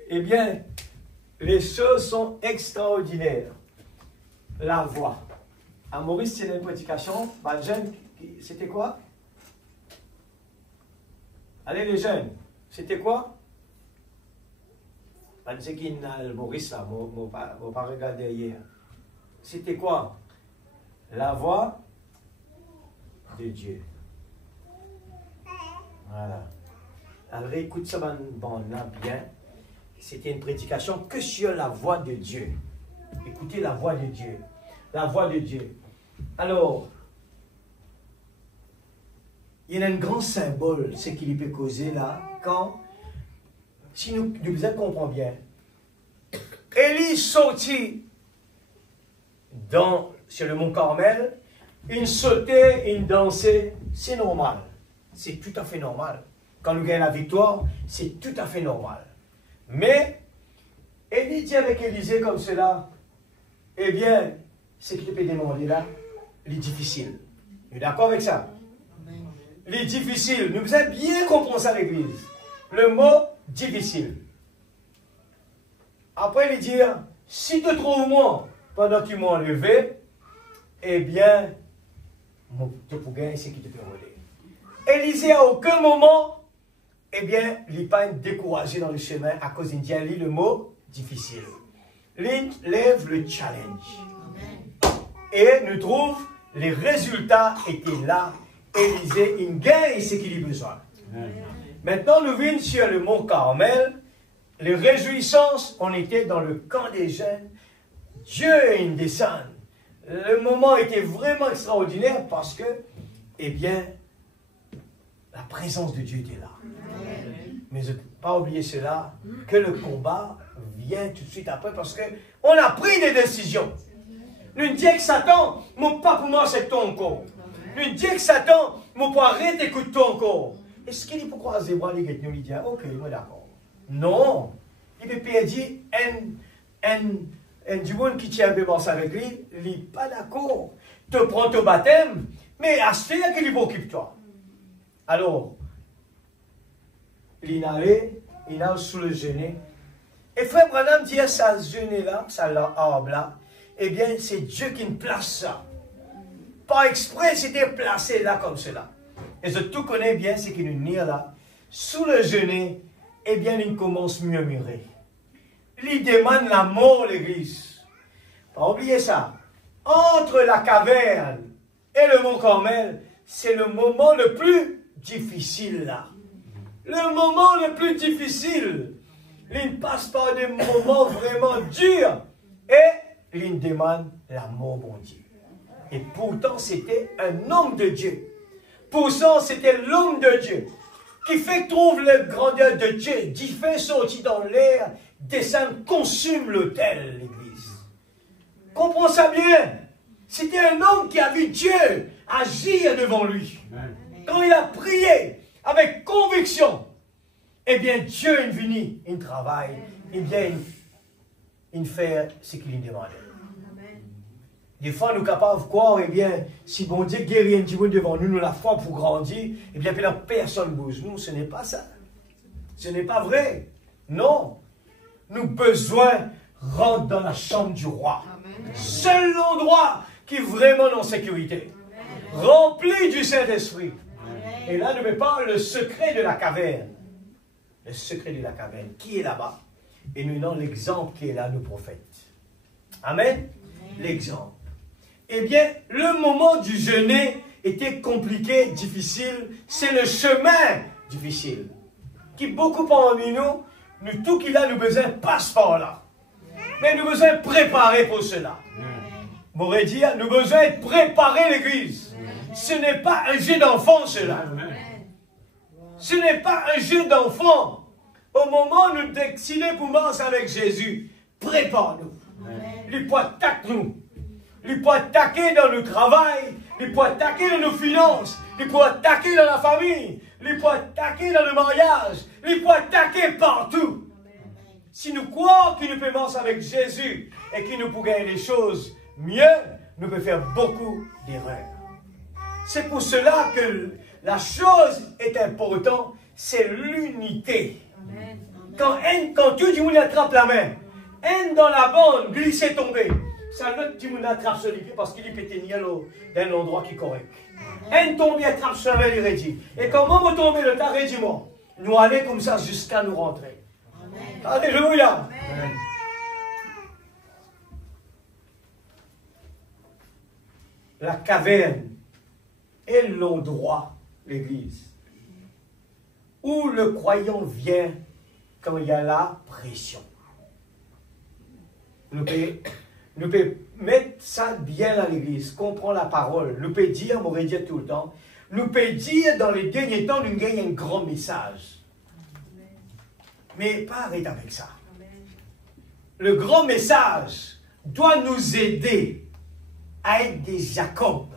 Eh bien, les choses sont extraordinaires. La voix. À Maurice, c'est une prédication. Bah, jeune, c'était quoi? Allez, les jeunes, c'était quoi? Bah, c'est qui Maurice, là, mon pas regardé hier. C'était quoi? La voix de Dieu. Voilà. Alors, écoute ça, bien. C'était une prédication que sur la voix de Dieu. Écoutez la voix de Dieu. La voix de Dieu. Alors, il y a un grand symbole, ce qu'il peut causer là, quand, si nous comprenons bien, Élie sortit sur le mont Carmel, il sautait, il dansait, c'est normal. C'est tout à fait normal. Quand nous gagnons la victoire, c'est tout à fait normal. Mais, Élie dit avec Élisée comme cela, eh bien, ce qu'il peut demander là, il est difficile. Vous êtes d'accord avec ça? Il est difficile. Nous devons bien comprendre ça à l'église. Le mot difficile. Après, il dit, si tu trouves moi pendant que tu m'as enlevé, eh bien, tu peux gagner ce qui te peut voler. Élisée, à aucun moment, eh bien, il n'est pas découragé dans le chemin à cause d'une lit le mot difficile. Il lève le challenge. Et nous trouvons, les résultats étaient là. Élisée, il gagne ce qu'il a besoin. Maintenant, nous venons sur le mont Carmel. Les réjouissances, on était dans le camp des jeunes. Dieu il descend. Le moment était vraiment extraordinaire parce que, eh bien, la présence de Dieu était là. Mais ne pas oublier cela, que le combat vient tout de suite après parce qu'on a pris des décisions. Nous disons que Satan, mon pas pour moi c'est ton encore. Nous disons que Satan, mon pas arrêter d'écouter ton encore. Est-ce qu'il peut croiser les bras, nous lui dit, ok, moi d'accord. Non. Il peut perdre du monde qui tient un bébé avec lui, il n'est pas d'accord. Tu prends ton baptême, mais à ce fait qu'il occupe toi. Alors, il a sous le genet. Et frère Branham dit à sa genet-là, sa arbre-là, eh bien, c'est Dieu qui me place ça. Par exprès, c'était placé là comme cela. Et je tout connais bien ce qu'il nous dit là. Sous le genet, eh bien, il commence à murmurer. Il demande la mort, l'église. Pas oublier ça. Entre la caverne et le mont Carmel, c'est le moment le plus difficile là. Le moment le plus difficile. Il passe par des moments vraiment durs. Et il demande la mort, bon Dieu. Et pourtant, c'était un homme de Dieu. Pourtant, c'était l'homme de Dieu qui fait trouve la grandeur de Dieu, qui fait sortir dans l'air, descend, consume l'autel, l'église. Comprends ça bien. C'était un homme qui a vu Dieu agir devant lui. Amen. Quand il a prié avec conviction, eh bien Dieu est venu, il travaille, eh bien il fait ce qu'il lui demandait. Des fois, nous sommes capables de croire, eh bien, si bon Dieu guérit un petit peu devant nous, nous la foi pour grandir, eh bien, personne ne bouge. Nous, ce n'est pas ça. Ce n'est pas vrai. Non. Nous besoin rentrer dans la chambre du roi. Seul l'endroit qui est vraiment en sécurité. Rempli du Saint-Esprit. Et là, nous me parle le secret de la caverne. Le secret de la caverne. Qui est là-bas? Et nous donnons l'exemple qui est là, nos prophètes. Amen. L'exemple. Eh bien, le moment du jeûner était compliqué, difficile. C'est le chemin difficile. Qui beaucoup parmi nous, tout qu'il a, nous besoin passe par là. Mais nous besoin préparer pour cela. M'aurait dit, nous besoin de préparer l'église. Ce n'est pas un jeu d'enfant, cela. Ce n'est pas un jeu d'enfant. Au moment où nous décidons pour marcher avec Jésus, prépare-nous. Il peut attaquer nous. Il peut attaquer dans le travail. Il peut attaquer dans nos finances. Il peut attaquer dans la famille. Il peut attaquer dans le mariage. Il peut attaquer partout. Si nous croyons qu'il nous peut marcher avec Jésus et qu'il nous peut gagner les choses mieux, nous pouvons faire beaucoup d'erreurs. C'est pour cela que la chose est importante, c'est l'unité. Quand tout le monde attrape la main, un dans la bande glisse tomber, ça l'autre tout le monde attrape sur les pieds parce qu'il est pété dans l'endroit qui est correct. Un tombe, il attrape sur la main, il rédit. Et comment vous tombez le tas rédiment, nous allons comme ça jusqu'à nous rentrer. Alléluia. Amen. La caverne est l'endroit, l'église, où le croyant vient quand il y a la pression. Nous pouvons mettre ça bien à l'église, comprendre la parole. Nous pouvons dire, on m'aurait dit tout le temps, nous pouvons dire dans les derniers temps, nous gagnons un grand message. Mais pas arrêter avec ça. Le grand message doit nous aider à être des Jacob,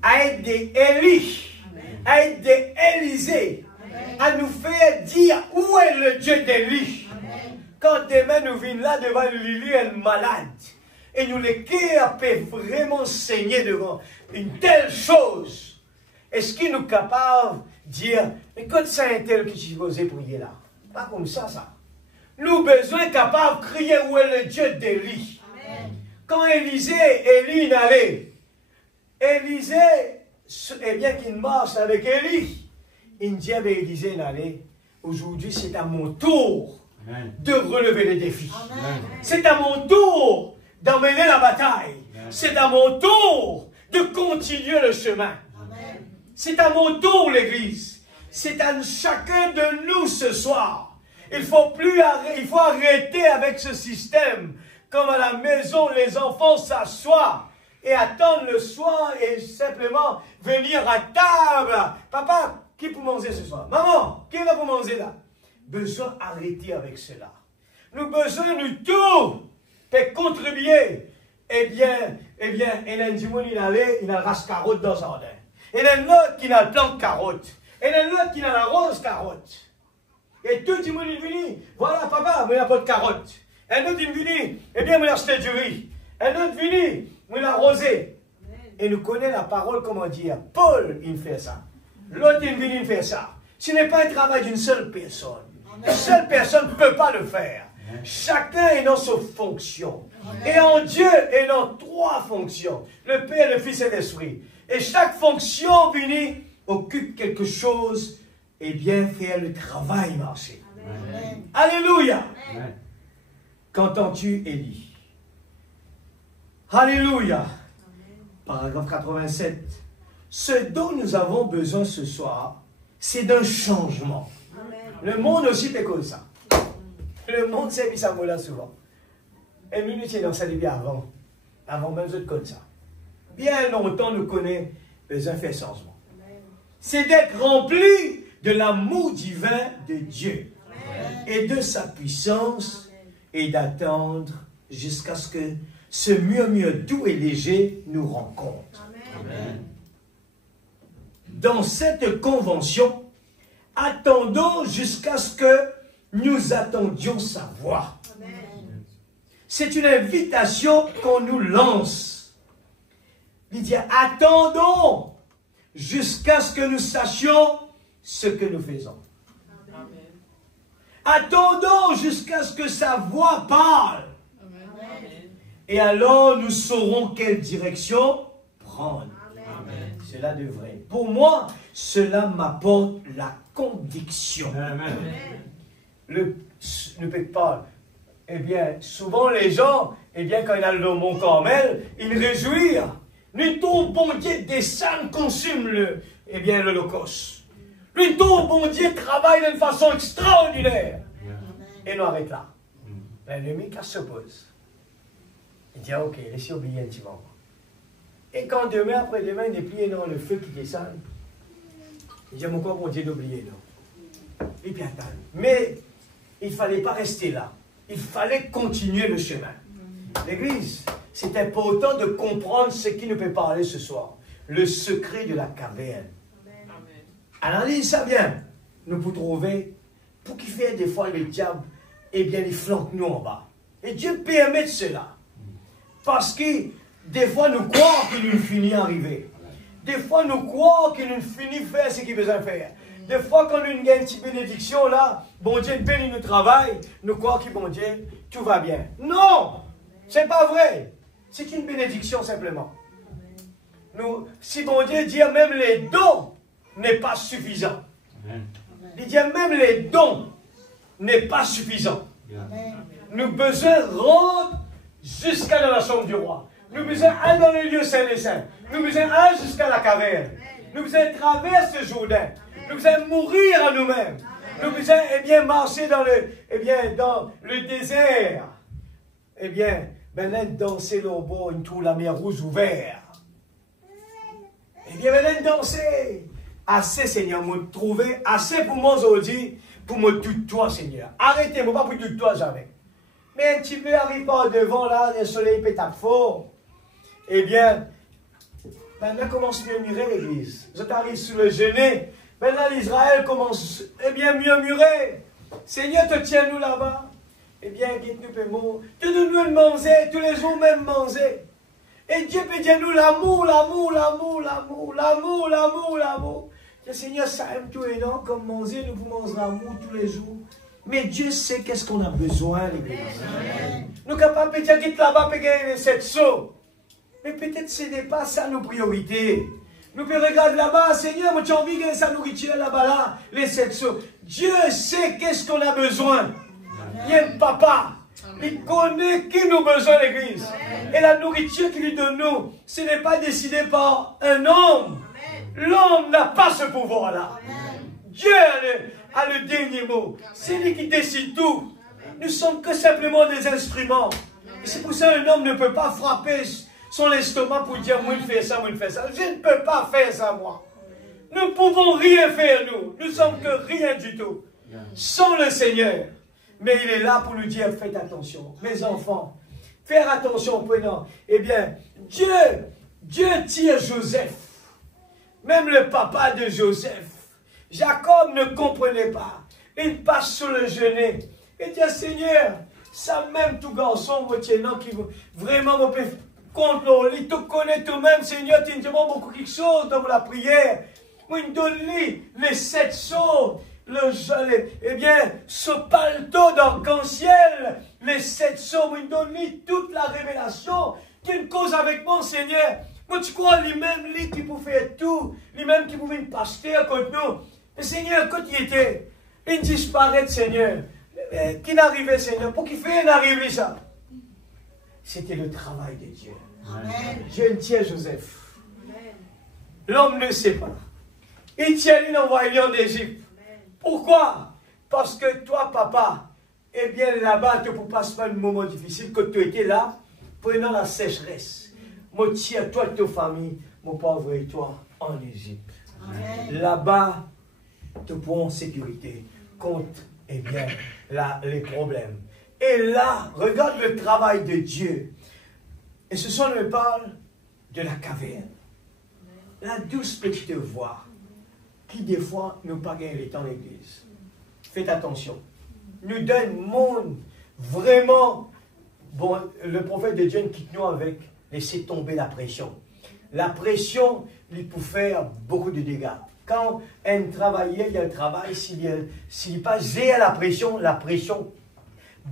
à être des Élie, à être des Élisée, à nous faire dire où est le Dieu d'Élie. Quand demain nous venons là devant Lily, elle est malade, et nous les cœurs peuvent vraiment saigner devant une telle chose. Est-ce qu'il nous est capable de dire, écoute, c'est un tel qui t'y posé pour y aller là? Pas comme ça, ça. Nous besoin capables de crier où est le Dieu d'Élie. Quand Élie n'allait, Élisée, eh bien qu'il marche avec Élie, il dit à Élisée n'allait, aujourd'hui c'est à mon tour de relever les défis. C'est à mon tour d'emmener la bataille. C'est à mon tour de continuer le chemin. C'est à mon tour l'église. C'est à chacun de nous ce soir. Il faut arrêter avec ce système. Comme à la maison, les enfants s'assoient et attendent le soir et simplement venir à table. Papa, qui peut manger ce soir? Maman, qui va pour manger là? Besoin d'arrêter avec cela. Nous besoin de tout pour contribuer. Eh bien, il y a un dimanche, il a race carotte dans son jardin. Il y a un autre qui a le plant de carotte. Et l'autre qui a la rose carotte. Et tout le monde est venu. Voilà, papa, il n'y a pas de carotte. Un autre est venu. Eh bien, il a acheté du riz. Un autre est venu. Il a rosé. Et nous connaissons la parole, comment dire. Paul, il fait ça. L'autre est venu, il fait ça. Ce n'est pas un travail d'une seule personne. Une seule personne ne peut pas le faire. Chacun est dans sa fonction. Et en Dieu est dans trois fonctions. Le Père, le Fils et l'Esprit. Et chaque fonction venue occupe quelque chose et bien faire le travail marcher. Amen. Alléluia. Qu'entends-tu, Élie? Alléluia. Amen. Paragraphe 87. Ce dont nous avons besoin ce soir, c'est d'un changement. Amen. Le monde aussi fait comme ça. Le monde s'est mis ça là souvent. Et nous étions dans ça depuis avant. Avant même de comme ça. Bien longtemps, nous connaissons besoin de faire changement. C'est d'être rempli de l'amour divin de Dieu. Amen. Et de sa puissance. Amen. Et d'attendre jusqu'à ce que ce murmure doux et léger nous rencontre. Amen. Dans cette convention, attendons jusqu'à ce que nous attendions sa voix. C'est une invitation qu'on nous lance. Il dit, attendons jusqu'à ce que nous sachions ce que nous faisons. Amen. Attendons jusqu'à ce que sa voix parle. Amen. Et alors, nous saurons quelle direction prendre. Amen. Cela devrait. Pour moi, cela m'apporte la conviction. Amen. Le PayPal, eh bien, souvent les gens, eh bien, quand il a le Mont Carmel, ils réjouissent. Nous ton bon Dieu descend, consume eh bien, l'Holocauste. Nous ton bon Dieu travaille d'une façon extraordinaire. Et nous arrête là. L'ennemi qui s'oppose. Il dit, ok, laissez oublier un petit moment. Et quand demain, après-demain, il est plié dans le feu qui descend, il dit, encore bon Dieu d'oublier, non. Et puis attends. Mais il ne fallait pas rester là. Il fallait continuer le chemin. L'Église, c'est important de comprendre ce qui nous peut parler ce soir. Le secret de la caverne. Analyse ça bien. Nous pouvons trouver, pour qu'il fait des fois le diable, eh bien, il flanque nous en bas. Et Dieu permet cela. Parce que des fois, nous croyons qu'il nous finit arriver. Des fois, nous croyons qu'il nous finit faire ce qu'il besoin faire. Des fois, quand nous avons une petite bénédiction là, bon Dieu bénit notre travail, nous croyons que bon Dieu, tout va bien. Non! C'est pas vrai. C'est une bénédiction simplement. Nous, si bon Dieu dit même les dons n'est pas suffisant. Il dit même les dons n'est pas suffisant. Nous besoin rendre jusqu'à dans la chambre du roi. Nous besoin aller dans les lieux saints des saints. Nous besoin aller jusqu'à la caverne. Nous besoin traverser le Jourdain. Nous besoin mourir à nous-mêmes. Nous besoin, eh bien, marcher dans dans le désert. Eh bien, maintenant, danser le bord, une tour la mer rouge ouverte. Eh bien, maintenant, danser. Assez, Seigneur, me trouver, assez pour moi aujourd'hui, pour me tutoyer, Seigneur. Arrêtez-moi pas pour tutoyer jamais. Mais un petit peu arrive par devant, là, le soleil pétape fort. Eh bien, maintenant commence à murmurer l'église. Vous arrivez sur le jeûner. Maintenant, l'Israël commence, eh bien, murmurer. Seigneur, te tiens-nous là-bas. Eh bien, guide-nous, Pémo. Tu nous manger, tous les jours même manger. Et Dieu peut dire nous l'amour, l'amour, l'amour, l'amour, l'amour, l'amour, l'amour. Le Seigneur, ça aime tout et non, comme manger, nous pouvons manger l'amour tous les jours. Mais Dieu sait qu'est-ce qu'on a besoin, l'église. Nous sommes capables de dire, quitte là-bas, payer cette sauce. Mais peut-être ce n'est pas ça nos priorités. Nous pouvons regarder là-bas, Seigneur, moi j'ai envie de sa nourriture là-bas, là, les 7 sauts. Dieu sait qu'est-ce qu'on a besoin. Il y a un papa. Il connaît qui nous a besoin, l'église. Et la nourriture qu'il lui donne nous, ce n'est pas décidé par un homme. L'homme n'a pas ce pouvoir-là. Dieu a le dernier mot. C'est lui qui décide tout. Nous sommes que simplement des instruments. Et c'est pour ça qu'un homme ne peut pas frapper son estomac pour dire, moi je fais ça, moi je fais ça. Je ne peux pas faire ça, moi. Nous ne pouvons rien faire, nous. Nous ne sommes que rien du tout. Sans le Seigneur. Mais il est là pour nous dire, faites attention. Mes enfants, faire attention, prenant. Eh bien, Dieu tire Joseph. Même le papa de Joseph. Jacob ne comprenait pas. Il passe sur le genou. Et dit, Seigneur, ça même tout garçon, qui vraiment me peut contre l'eau. Il te connaît tout-même, Seigneur, tu me demandes beaucoup quelque chose dans la prière. Moi, il donne les 7 sauts. Eh bien, ce paletot d'arc-en-ciel, les 7 sauts, il donne toute la révélation. Quelle cause avec mon Seigneur? Moi, tu crois, lui-même, lui qui pouvait faire tout, lui-même qui pouvait passer à côté de nous. Mais Seigneur, quand il était, il disparaît, Seigneur. Qui n'arrivait, Seigneur? Pour qu'il fasse arriver ça? C'était le travail de Dieu. Amen. Dieu tient Joseph. L'homme ne sait pas. Il tient lui envoyé en Égypte. Pourquoi? Parce que toi, papa, eh bien là-bas, tu ne peux pas se faire un moment difficile quand tu étais là, pendant la sécheresse. Moi, tiens, toi et ta famille, mon pauvre et toi, en Égypte. Là-bas, tu pourras en sécurité contre, eh bien, les problèmes. Et là, regarde le travail de Dieu. Et ce sont me parle de la caverne. La douce petite voix qui, des fois, nous pas gagner dans l'église. Faites attention. Nous donne monde vraiment. Bon, le prophète de Dieu quitte nous avec laisser tomber la pression. La pression, il peut faire beaucoup de dégâts. Quand un travailleur, il y a un travail, s'il passe à la pression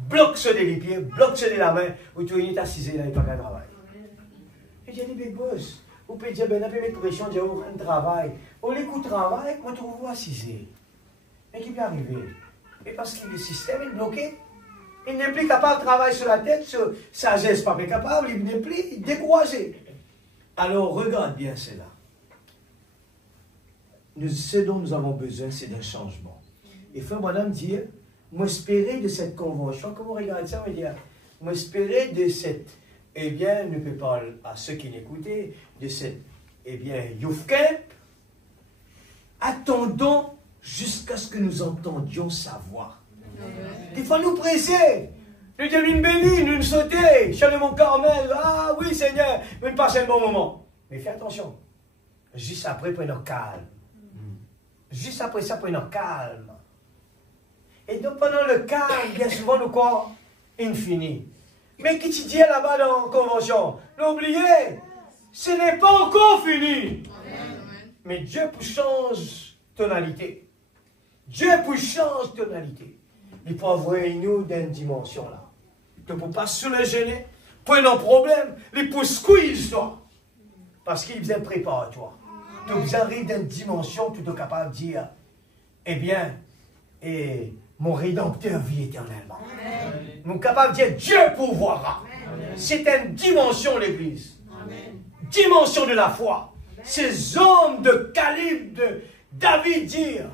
bloque sur les pieds, bloque sur la main, ou tu es assis là, il n'y a pas de travail. Et j'ai dit, big boss, vous pouvez dire, ben, on peut mettre pression, dire, on un travail. On l'écoute travail, moi, tu vous assis. Mais qui peut arriver? Et parce que le système est bloqué. Il n'est plus capable de travailler sur la tête, sur sa geste pas plus capable, il n'est plus découragé. Alors, regarde bien cela. Ce dont nous avons besoin, c'est d'un changement. Et frère Branham dit, moi espérer de cette convention, comme on regarde ça, on va dire, moi espérer de cette, eh bien, ne peut pas à ceux qui n'écoutaient, de cette, eh bien, Youth Camp, attendons jusqu'à ce que nous entendions sa voix. Il faut nous presser. Nous disons une bénie, nous sauter, chanter mon Carmel, ah oui Seigneur, nous passer un bon moment. Mais fais attention, juste après, prenons calme. Juste après ça, prenons calme. Et donc pendant le calme, bien souvent nous quoi? Infini. Mais qui tu dis là-bas dans la convention? N'oubliez, ce n'est pas encore fini. Mais Dieu change tonalité. Dieu change tonalité. Il faut avoir nous dans une dimension là. Tu ne peux pas se le gêner. Prenons problème. Il faut squeeze toi. Parce qu'il vient préparatoire. Tu arrives dans une dimension, tu es capable de dire, eh bien, et mon rédempteur vit éternellement. Nous sommes capables de dire, Dieu pourvoira. C'est une dimension, l'Église. Dimension de la foi. Ces hommes de calibre de David dire,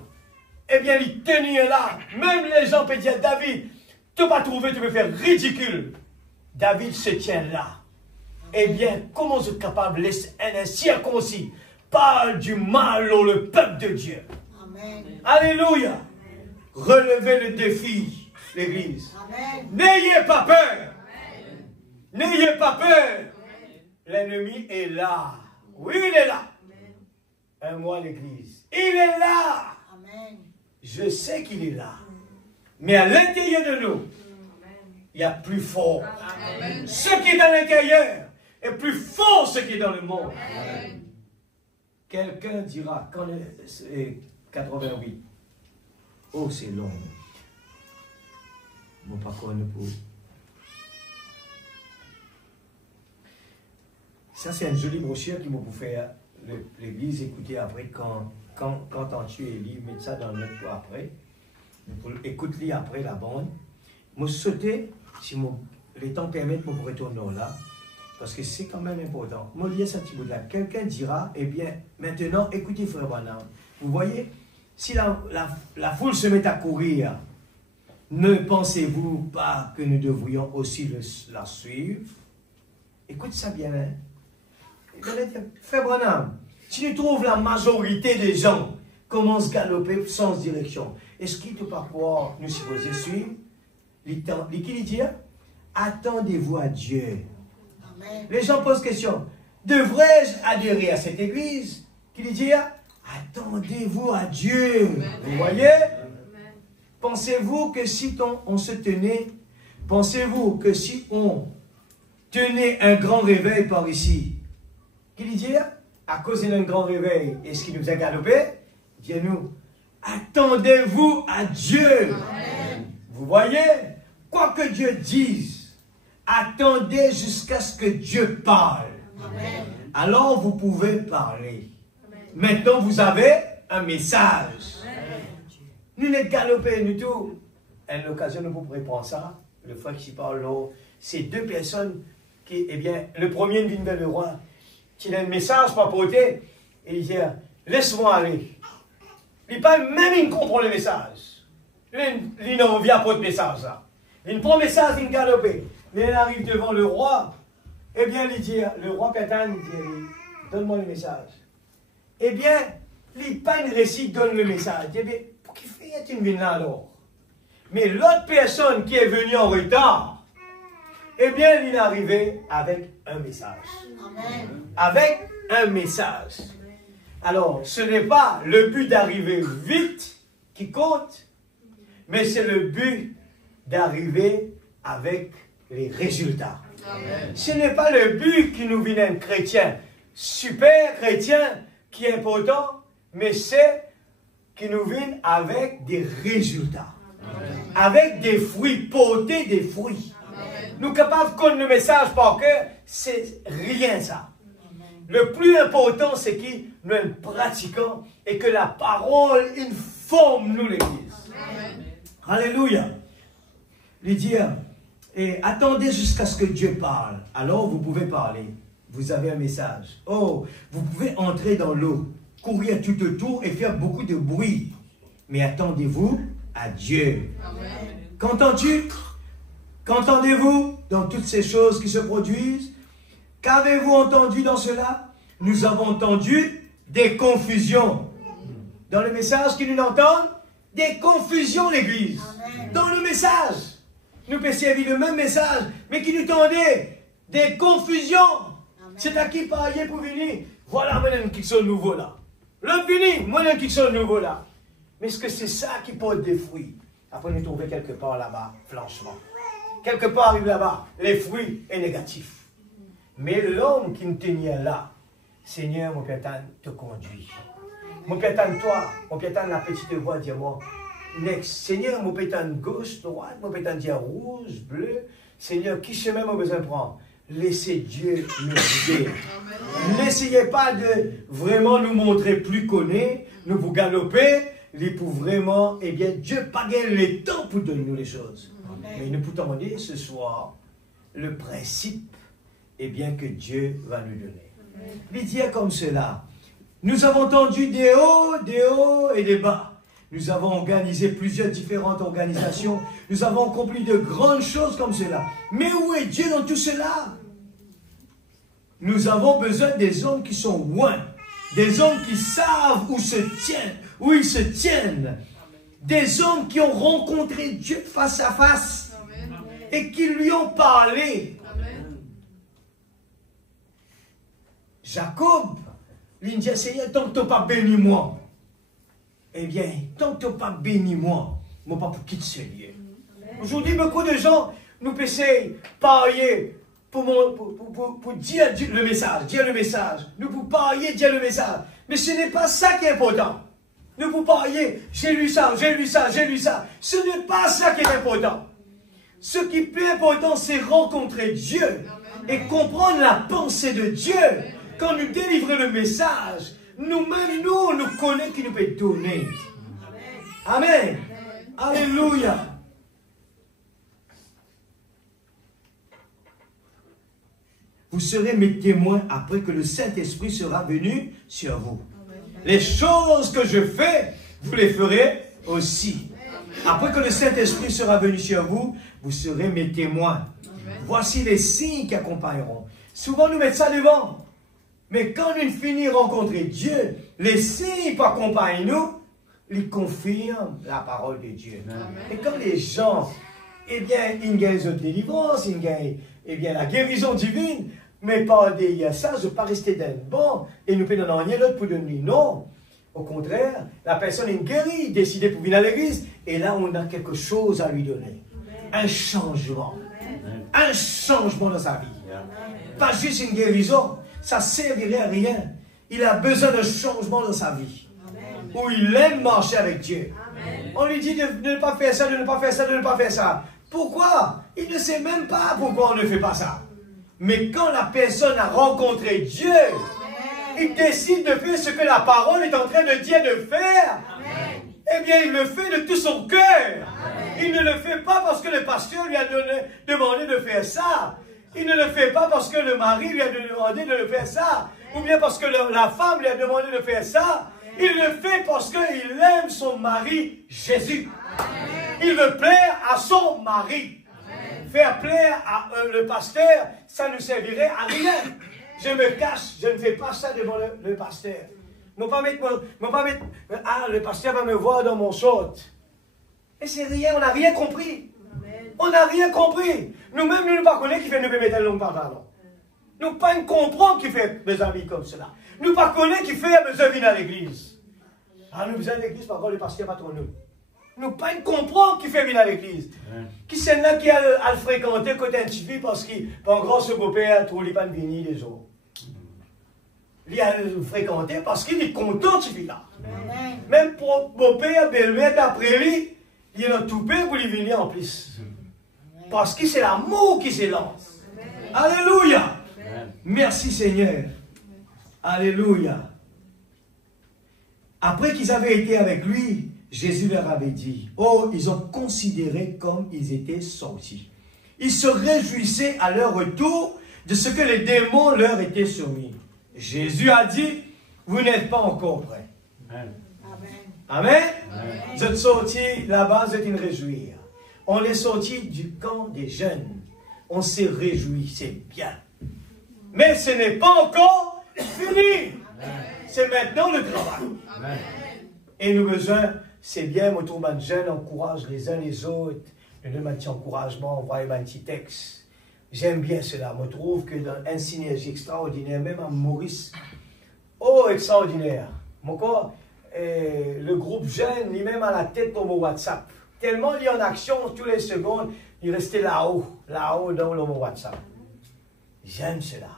eh bien, il tenait là. Même les gens peuvent dire, David, tu ne peux pas trouver, tu peux faire ridicule. David se tient là. Eh bien, comment vous êtes capable de laisser un incirconcis parle du mal au le peuple de Dieu? Amen. Alléluia. Relevez le défi, l'Église. N'ayez pas peur. N'ayez pas peur. L'ennemi est là. Oui, il est là. Un mois l'Église. Il est là. Amen. Je sais qu'il est là. Mais à l'intérieur de nous, il y a plus fort. Amen. Ce qui est dans l'intérieur est plus fort ce qui est dans le monde. Amen. Quelqu'un dira, quand c'est 88, oh c'est long. Mon parcours ne peut. Ça c'est une jolie brochure qui m'a pour faire l'église écouter après quand tu es libre, mets ça dans le note après. Écoute-les après la bande. Moi sauter, si les temps permettent, je pourrais retourner là. Parce que c'est quand même important. Moi, il y a ce petit bout là. Quelqu'un dira, eh bien, maintenant, écoutez, frère Branham. Vous voyez, si la foule se met à courir, ne pensez-vous pas que nous devrions aussi la suivre? Écoute ça bien, hein? Frère Branham, si tu trouves la majorité des gens commencent à galoper sans direction, est-ce qu'il ne peut pas croire nous supposer suivre? Qui dit? Attendez-vous à Dieu. Les gens posent question, devrais-je adhérer à cette église? Qui dit, attendez-vous à Dieu. Vous voyez? Pensez-vous que si on se tenait, pensez-vous que si on tenait un grand réveil par ici, qui dit, à cause d'un grand réveil, est-ce qu'il nous a galopé? Dis-nous, attendez-vous à Dieu. Amen. Vous voyez? Quoi que Dieu dise, attendez jusqu'à ce que Dieu parle. Amen. Alors vous pouvez parler. Amen. Maintenant vous avez un message. Amen. Nous n'êtes galopés du tout. À l'occasion, nous pourrez prendre ça. Le frère qui parle là, c'est deux personnes qui, eh bien, le premier vient vers le roi, qui a un message pour porter, et il dit, laisse-moi aller. Il pas même il comprend le message. Il n'en vient pas de message là. Il prend le message, il galope. Mais il arrive devant le roi. Eh bien, il dit, le roi Catan, il dit, donne-moi le message. Eh bien, il pas une récit, donne le message. Il dit, bien, pour qui fait-il venir là alors? Mais l'autre personne qui est venue en retard, eh bien, il est arrivé avec un message. Amen. Avec un message. Alors, ce n'est pas le but d'arriver vite qui compte, mais c'est le but d'arriver avec les résultats. Amen. Ce n'est pas le but qui nous vient d'un chrétien, super chrétien, qui est important, mais c'est qui nous viennent avec des résultats. Avec des fruits, porter des fruits. Nous sommes capables de connaître le message par cœur, c'est rien ça. Le plus important, c'est que nous le pratiquons et que la parole informe nous l'Église. Alléluia. Lydia, et attendez jusqu'à ce que Dieu parle. Alors vous pouvez parler. Vous avez un message. Oh, vous pouvez entrer dans l'eau, courir tout autour et faire beaucoup de bruit. Mais attendez-vous à Dieu. Qu'entends-tu? Qu'entendez-vous dans toutes ces choses qui se produisent? Qu'avez-vous entendu dans cela? Nous avons entendu des confusions. Dans le message qui nous entendent, des confusions, l'Église. Dans le message. Nous peut servir le même message, mais qui nous tendait des confusions. C'est à qui parler pour venir. Voilà, moi, quelque chose de nouveau là. L'homme fini, moi, quelque chose de nouveau là. Mais est-ce que c'est ça qui porte des fruits? Après, nous trouvons quelque part là-bas, franchement. Quelque part arrive là-bas, les fruits sont négatifs. Mais l'homme qui nous tenait là, Seigneur, mon Père, te conduit. Mon Père, toi, mon Père, la petite voix, dis-moi, next, Seigneur, mon Père, gauche, droite, mon Père, dire rouge, bleu. Seigneur, qui chemin mon besoin prendre? Laissez Dieu nous guider. N'essayez pas de vraiment nous montrer plus qu'on est, nous vous galoper, les pour vraiment, eh bien, Dieu pas gagné le temps pour donner nous les choses. Mais nous pouvons demander ce soir le principe, eh bien, que Dieu va nous donner. Il dit comme cela. Nous avons entendu des hauts et des bas. Nous avons organisé plusieurs différentes organisations. Nous avons accompli de grandes choses comme cela. Mais où est Dieu dans tout cela? Nous avons besoin des hommes qui sont loin. Des hommes qui savent où ils se tiennent. Des hommes qui ont rencontré Dieu face à face. Et qui lui ont parlé. Jacob, il dit, Seigneur, tant que tu n'as pas béni moi, eh bien, tant que tu n'as pas béni moi, moi pas pour quitter ce lieu. Aujourd'hui, beaucoup de gens nous essaient de parler pour dire le message, Nous pouvons parler, dire le message. Mais ce n'est pas ça qui est important. Nous pouvons parler, j'ai lu ça. Ce n'est pas ça qui est important. Ce qui est plus important, c'est rencontrer Dieu et comprendre la pensée de Dieu. Quand nous délivrons le message, nous-mêmes, nous connaissons qui nous peut donner. Amen. Alléluia. Vous serez mes témoins après que le Saint-Esprit sera venu sur vous. Les choses que je fais, vous les ferez aussi. Après que le Saint-Esprit sera venu sur vous, vous serez mes témoins. Voici les signes qui accompagneront. Souvent, nous mettons ça devant. Mais quand nous finissons de rencontrer Dieu, les signes qui accompagnent nous, ils confirment la parole de Dieu. Amen. Et quand les gens, eh bien, ils gagnent la délivrance, ils gagnent, eh bien, la guérison divine, mais pas derrière ça, je ne veux pas rester d'un bon, et nous ne pouvons rien d'autre pour donner. Non. Au contraire, la personne est guérie, décidée pour venir à l'église, et là, on a quelque chose à lui donner. Un changement. Un changement dans sa vie. Pas juste une guérison. Ça ne servirait à rien. Il a besoin d'un changement dans sa vie. Où il aime marcher avec Dieu. On lui dit de ne pas faire ça, de ne pas faire ça, de ne pas faire ça. Pourquoi? Il ne sait même pas pourquoi on ne fait pas ça. Mais quand la personne a rencontré Dieu, il décide de faire ce que la parole est en train de dire de faire. Eh bien, il le fait de tout son cœur. Il ne le fait pas parce que le pasteur lui a demandé de faire ça. Il ne le fait pas parce que le mari lui a demandé de le faire ça. Ou bien parce que la femme lui a demandé de faire ça. Il le fait parce qu'il aime son mari, Jésus. Il veut plaire à son mari. Faire plaire à le pasteur, ça ne servirait à rien. Je me cache, je ne fais pas ça devant le pasteur. Le pasteur va me voir dans mon short. Et c'est rien, on n'a rien compris. On n'a rien compris. Nous-mêmes, nous ne pas connaissons qui fait nous mettre le long pantalon. Nous ne pas comprendre qui fait des amis comme cela. Nous ne pas connaissons qui fait besoin de venir à l'église. Ah, nous besoin de l'église, par contre, le pasteur pas trop nous. Nous ne pas comprendre qui fait venir à l'église. Qui c'est là qui a à le fréquenter côté un petit peu parce qu'il en grand ce beau-père trouve les pas de venir les autres. Il a le fréquenter parce qu'il est content de ce là. Même pour mon père, belle-mère, d'après lui, il a tout payé pour lui venir en plus. Parce que c'est l'amour qui s'élance. Alléluia. Merci Seigneur. Alléluia. Après qu'ils avaient été avec lui, Jésus leur avait dit, oh, ils ont considéré comme ils étaient sortis. Ils se réjouissaient à leur retour de ce que les démons leur étaient soumis. Jésus a dit, vous n'êtes pas encore prêts. Amen. Amen. Amen. Vous êtes sortis là-bas, vous êtes une réjouir. On est sortis du camp des jeunes. On s'est réjoui, c'est bien. Mais ce n'est pas encore fini. C'est maintenant le travail. Amen. Et nous besoin, c'est bien, mon tour de jeunes encourage les uns les autres. Nous donnons un petit encouragement, on voit un petit texte. J'aime bien cela. Je trouve que dans une synergie extraordinaire, même à Maurice, oh, extraordinaire. Mon corps, le groupe jeune, lui-même à la tête pour mon WhatsApp. Tellement il est en action, toutes les secondes, il restait là-haut dans le WhatsApp. J'aime cela.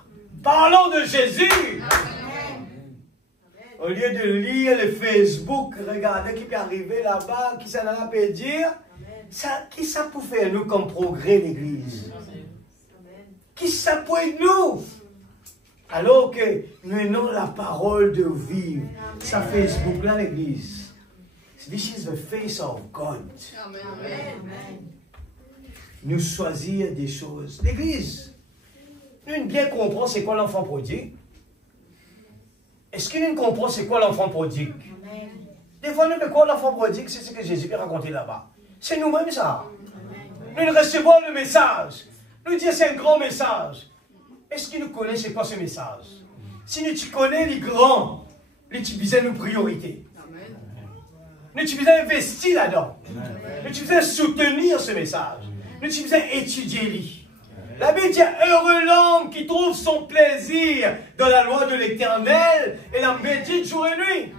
Parlons de Jésus. Amen. Au lieu de lire le Facebook, regardez qui peut arriver là-bas, qui ça n'a pas dire, ça, qui ça peut faire nous comme progrès l'Église? Qui ça peut nous? Alors que nous avons la parole de vivre, ça Facebook là l'Église. This is the face of God. Amen. Nous choisir des choses. L'Église, nous bien comprendre c'est quoi l'enfant prodigue. Est-ce que nous comprenons c'est quoi l'enfant prodigue? Des fois, nous ne quoi l'enfant prodigue, c'est ce que Jésus a raconté là-bas. C'est nous-mêmes ça. Nous recevons le message. Nous disons c'est un grand message. Est-ce que nous connaissons c'est quoi ce message? Si nous connaissons les grands, nous utilisons nos priorités. Nous utilisons investir là-dedans. Nous utilisons soutenir ce message. Nous utilisons étudier. La Bible dit, heureux l'homme qui trouve son plaisir dans la loi de l'Éternel et la médite jour et nuit.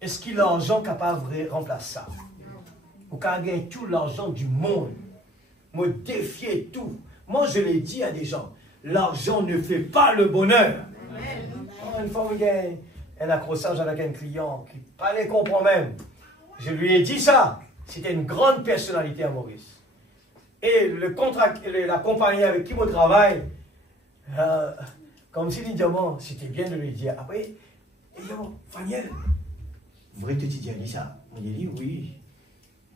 Est-ce qu'il y a l'argent capable de remplacer ça? Vous gagnez tout l'argent du monde. Me défiez tout. Moi, je l'ai dit à des gens, l'argent ne fait pas le bonheur. Une fois, vous gagnez un accrochage avec un client qui ne les comprend même. Je lui ai dit ça. C'était une grande personnalité à Maurice. Et la compagnie avec qui je travaille, comme s'il dit diamant, c'était bien de lui dire. Après, Faniel, vous voulez te dire ça? On dit oui.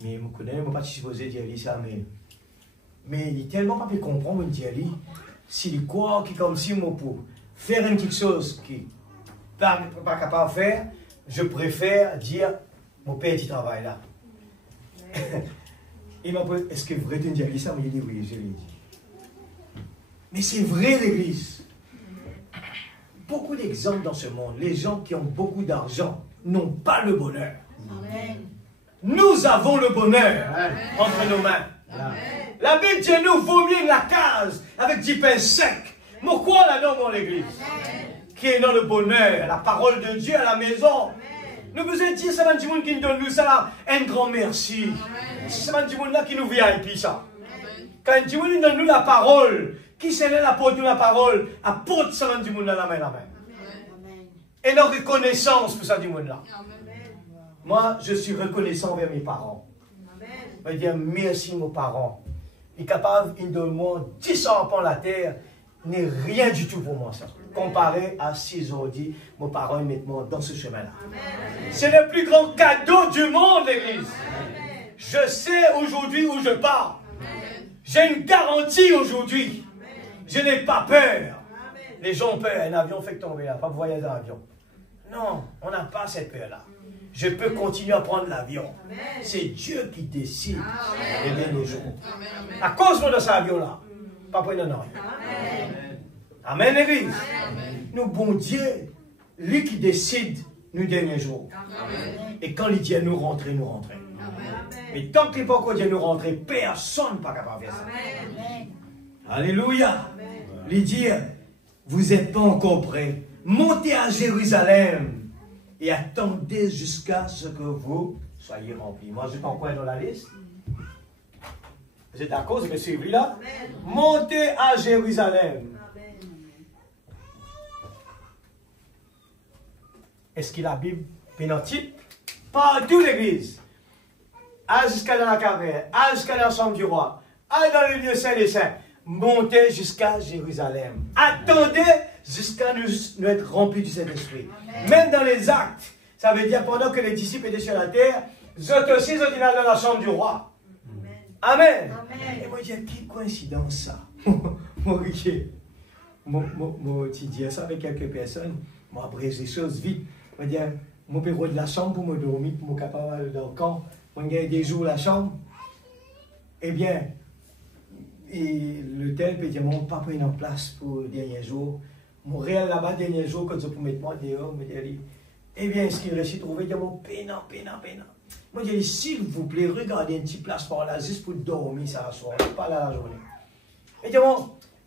Mais je ne connais pas supposé dire ça, mais il est tellement pas pu comprendre, il dit, s'il croit qu'il comme si moi pour faire une petite chose qui n'est pas capable de faire, je préfère dire, mon père dit travail là. Il m'a posé, est-ce que vous voulez te dire ça? Il dit oui, je l'ai dit. Mais c'est vrai l'Église. Beaucoup d'exemples dans ce monde, les gens qui ont beaucoup d'argent n'ont pas le bonheur. Amen. Nous avons le bonheur entre nos mains. Amen. La Bible dit nous vomir la case avec du pain sec. Pourquoi là-dedans dans l'église? Qui est dans le bonheur, la parole de Dieu à la maison. Amen. Nous besoin dire ça va du monde qui nous donne nous ça un grand merci. C'est ça va du monde là qui nous VIP ça. Amen. Quand du monde donne nous la parole, qui c'est là pour nous la parole, apporte ça va du monde là la main. Amen. Et nos reconnaissance pour ça du monde là. Amen. Moi, je suis reconnaissant envers mes parents. Je veux dire merci mes parents. Ils sont capables de donner moi 10 enfants la terre, n'est rien du tout pour moi ça. Comparé à 6 aujourd'hui, mes parents mettent moi dans ce chemin-là. C'est le plus grand cadeau du monde, l'Église. Je sais aujourd'hui où je pars. J'ai une garantie aujourd'hui. Je n'ai pas peur. Les gens ont peur. Un avion fait tomber là, pas voyager dans l'avion. Non, on n'a pas cette peur-là. Je peux continuer à prendre l'avion. C'est Dieu qui décide de bien les jours. À cause de cet avion-là, pas pour non. Amen, l'Église. Nous, bon Dieu, lui qui décide nous derniers jours. Et quand il dit à nous rentrer, nous rentrer. Mais tant qu'il n'est pas encore dit à nous rentrer, personne n'est pas capable de faire ça. Alléluia. Il dit, vous n'êtes pas encore prêts. Montez à Jérusalem. Et attendez jusqu'à ce que vous soyez remplis. Moi, je suis encore dans la liste. Vous êtes d'accord, vous me suivez là? Amen. Montez à Jérusalem. Amen. Est-ce que la Bible pénotite? Partout l'église. Allez jusqu'à dans la caverne, allez jusqu'à dans la chambre du roi, allez dans le lieu saint des saints, montez jusqu'à Jérusalem. Attendez jusqu'à nous être remplis du Saint-Esprit. Même dans les actes, ça veut dire pendant que les disciples étaient sur la terre, eux aussi, ils étaient dans la chambre du roi. Amen. Amen. Et moi, je dis, quelle coïncidence ça. Moi, je dis ça avec quelques personnes, moi, après, les choses vite. Je dis, mon bureau de la chambre pour me dormir, pour me capable dans le camp. Moi, il y a des jours la chambre. Eh bien, et l'hôtel peut dire, mon papa est en place pour le dernier jour. Mon réel là-bas, le dernier jour, quand je peux mettre moi dehors, me dit, eh bien, est-ce qu'il réussit à trouver des mots pénant. Moi, je dis, s'il vous plaît, regardez une petite place par là, juste pour dormir ça la soirée, pas là la journée. Et je dis,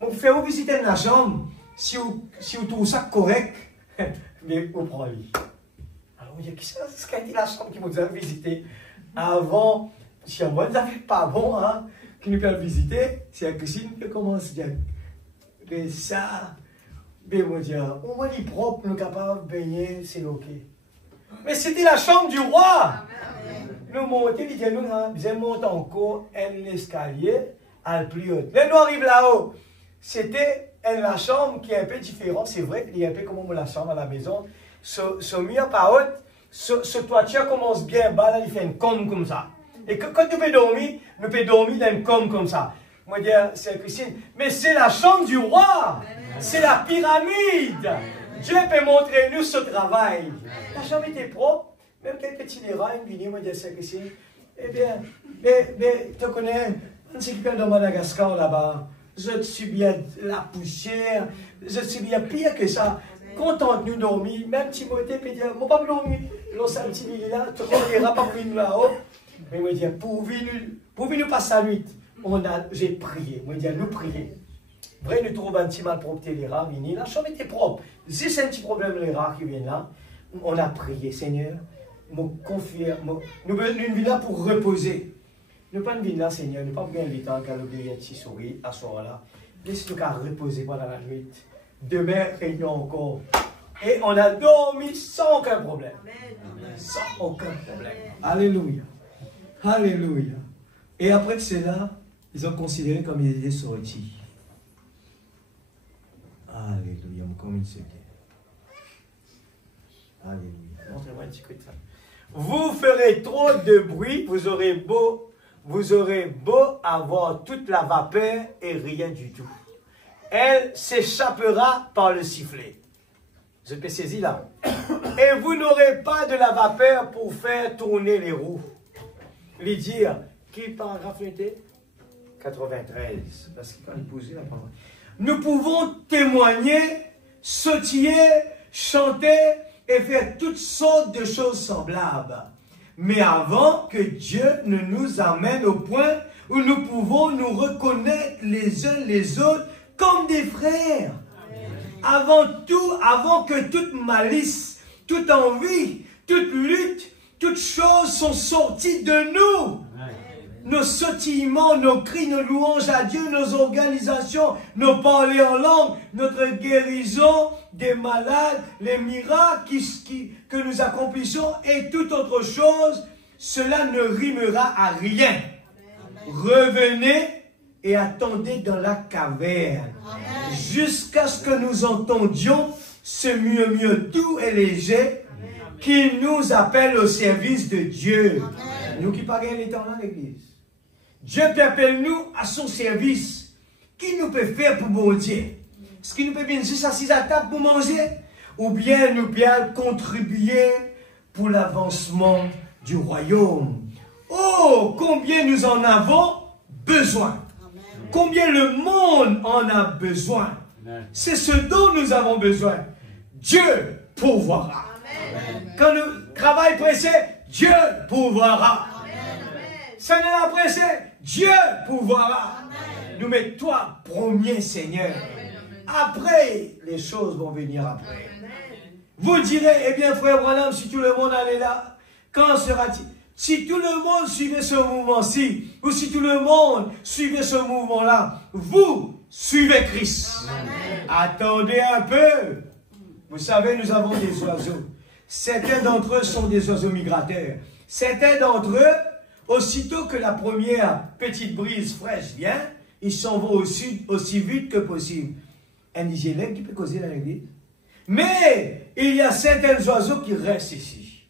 vous faites visiter la chambre, si vous trouvez ça correct, mais vous prenez. Alors, je dis, qu'est-ce qu'a dit la chambre qui vous a visité avant, si on ne fait pas bon, hein, qui nous peut visiter, c'est la cuisine qui commence à dire, mais ça, mais moi, je dis, au moins, il est propre, nous capables de baigner, c'est ok. Mais c'était la chambre du roi. Nous montons, nous montons encore un escalier à plus haut. Là, nous arrivons là-haut. C'était la chambre qui est un peu différente. C'est vrai qu'il y a un peu comme la chambre à la maison. Ce mur par haut, ce toiture commence bien bas, là, il fait une combe comme ça. Et quand nous pouvons dormir dans une combe comme ça. Moi, je dis, c'est Christine, mais c'est la chambre du roi. C'est la pyramide. Dieu peut montrer nous ce travail. La chambre était propre. Même quelques petits rats, ils viennent me dire ça que c'est. Eh bien, mais tu connais, on s'est occupé de Madagascar là-bas. Je subis la poussière, je subis pire que ça. Contente nous dormir, même Timothée peut dire, mon pas dormir, l'on petit lit là, tu ne pas venir là-haut. Mais moi, je dis, pour nous passer la nuit, j'ai prié. Moi, je dis, nous prier. Vrai, nous trouvons un petit mal propre les rats, la chambre était propre. Si c'est un petit problème, les rats qui viennent là, on a prié, Seigneur. Nous venons là pour reposer. Nous ne pas venir là, Seigneur. Nous ne pas venir le temps qu'à l'oublier un petit sourire à ce moment-là. Laisse-nous qu'à reposer pendant la nuit. Demain, réunion encore. Et on a dormi sans aucun problème. Amen. Sans aucun problème. Alléluia. Alléluia. Et après cela, ils ont considéré comme ils étaient sortis. Alléluia. Comme ils se disent. Alléluia. Montrez-moi un petit coup de ça. Vous ferez trop de bruit, vous aurez beau avoir toute la vapeur et rien du tout. Elle s'échappera par le sifflet. Je peux saisir là. Et vous n'aurez pas de la vapeur pour faire tourner les roues. Lui dire, qui paragraphe était 93. Parce que quand il posait la parole. Nous pouvons témoigner, sautiller, chanter, et faire toutes sortes de choses semblables. Mais avant que Dieu ne nous amène au point où nous pouvons nous reconnaître les uns les autres comme des frères. Avant tout, avant que toute malice, toute envie, toute lutte, toutes choses sont sorties de nous. Nos sautillements, nos cris, nos louanges à Dieu, nos organisations, nos parler en langue, notre guérison des malades, les miracles que nous accomplissons et toute autre chose, cela ne rimera à rien. Revenez et attendez dans la caverne jusqu'à ce que nous entendions ce murmure doux et léger qui nous appelle au service de Dieu. Nous qui parlons les temps dans l'église. Dieu t'appelle nous à son service. Qui nous peut faire pour bon Dieu? Est-ce qu'il nous peut bien juste assis à table pour manger? Ou bien nous bien contribuer pour l'avancement du royaume? Oh, combien nous en avons besoin. Combien le monde en a besoin. C'est ce dont nous avons besoin. Dieu pourvoira. Quand nous travaillons pressé, Dieu pourvoira. Ça n'est pas pressé, Dieu pourvoira. Nous mettons toi premier, Seigneur. Après, les choses vont venir après. Vous direz, eh bien, frère Branham, si tout le monde allait là, quand sera-t-il? Si tout le monde suivait ce mouvement-ci, ou si tout le monde suivait ce mouvement-là, vous suivez Christ. Attendez un peu. Vous savez, nous avons des oiseaux. Certains d'entre eux sont des oiseaux migrateurs. Certains d'entre eux, aussitôt que la première petite brise fraîche vient, ils s'en vont au sud aussi vite que possible. Un hygiéniste qui peut causer dans l'église. Mais il y a certains oiseaux qui restent ici.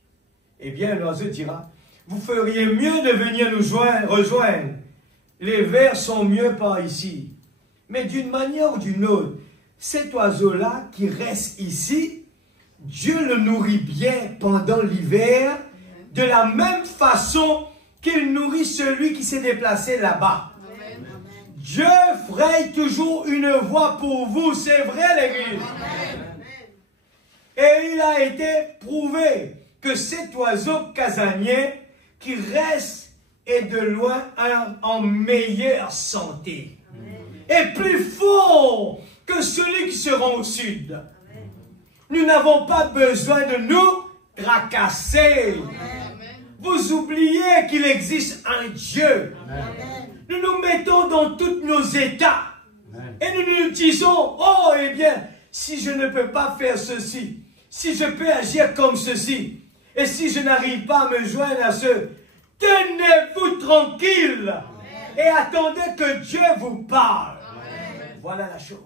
Eh bien, l'oiseau dira, vous feriez mieux de venir nous rejoindre. Les vers sont mieux par ici. Mais d'une manière ou d'une autre, cet oiseau-là qui reste ici, Dieu le nourrit bien pendant l'hiver, de la même façon qu'il nourrit celui qui s'est déplacé là-bas. Dieu fraye toujours une voie pour vous, c'est vrai l'église. Et il a été prouvé que cet oiseau casanier qui reste est de loin en meilleure santé. Et plus fort que celui qui se rend au sud. Nous n'avons pas besoin de nous tracasser. Vous oubliez qu'il existe un Dieu. Nous nous mettons dans tous nos états. Et nous nous disons, oh, eh bien, si je ne peux pas faire ceci, si je peux agir comme ceci, et si je n'arrive pas à me joindre à ceux, tenez-vous tranquille et attendez que Dieu vous parle. Voilà la chose.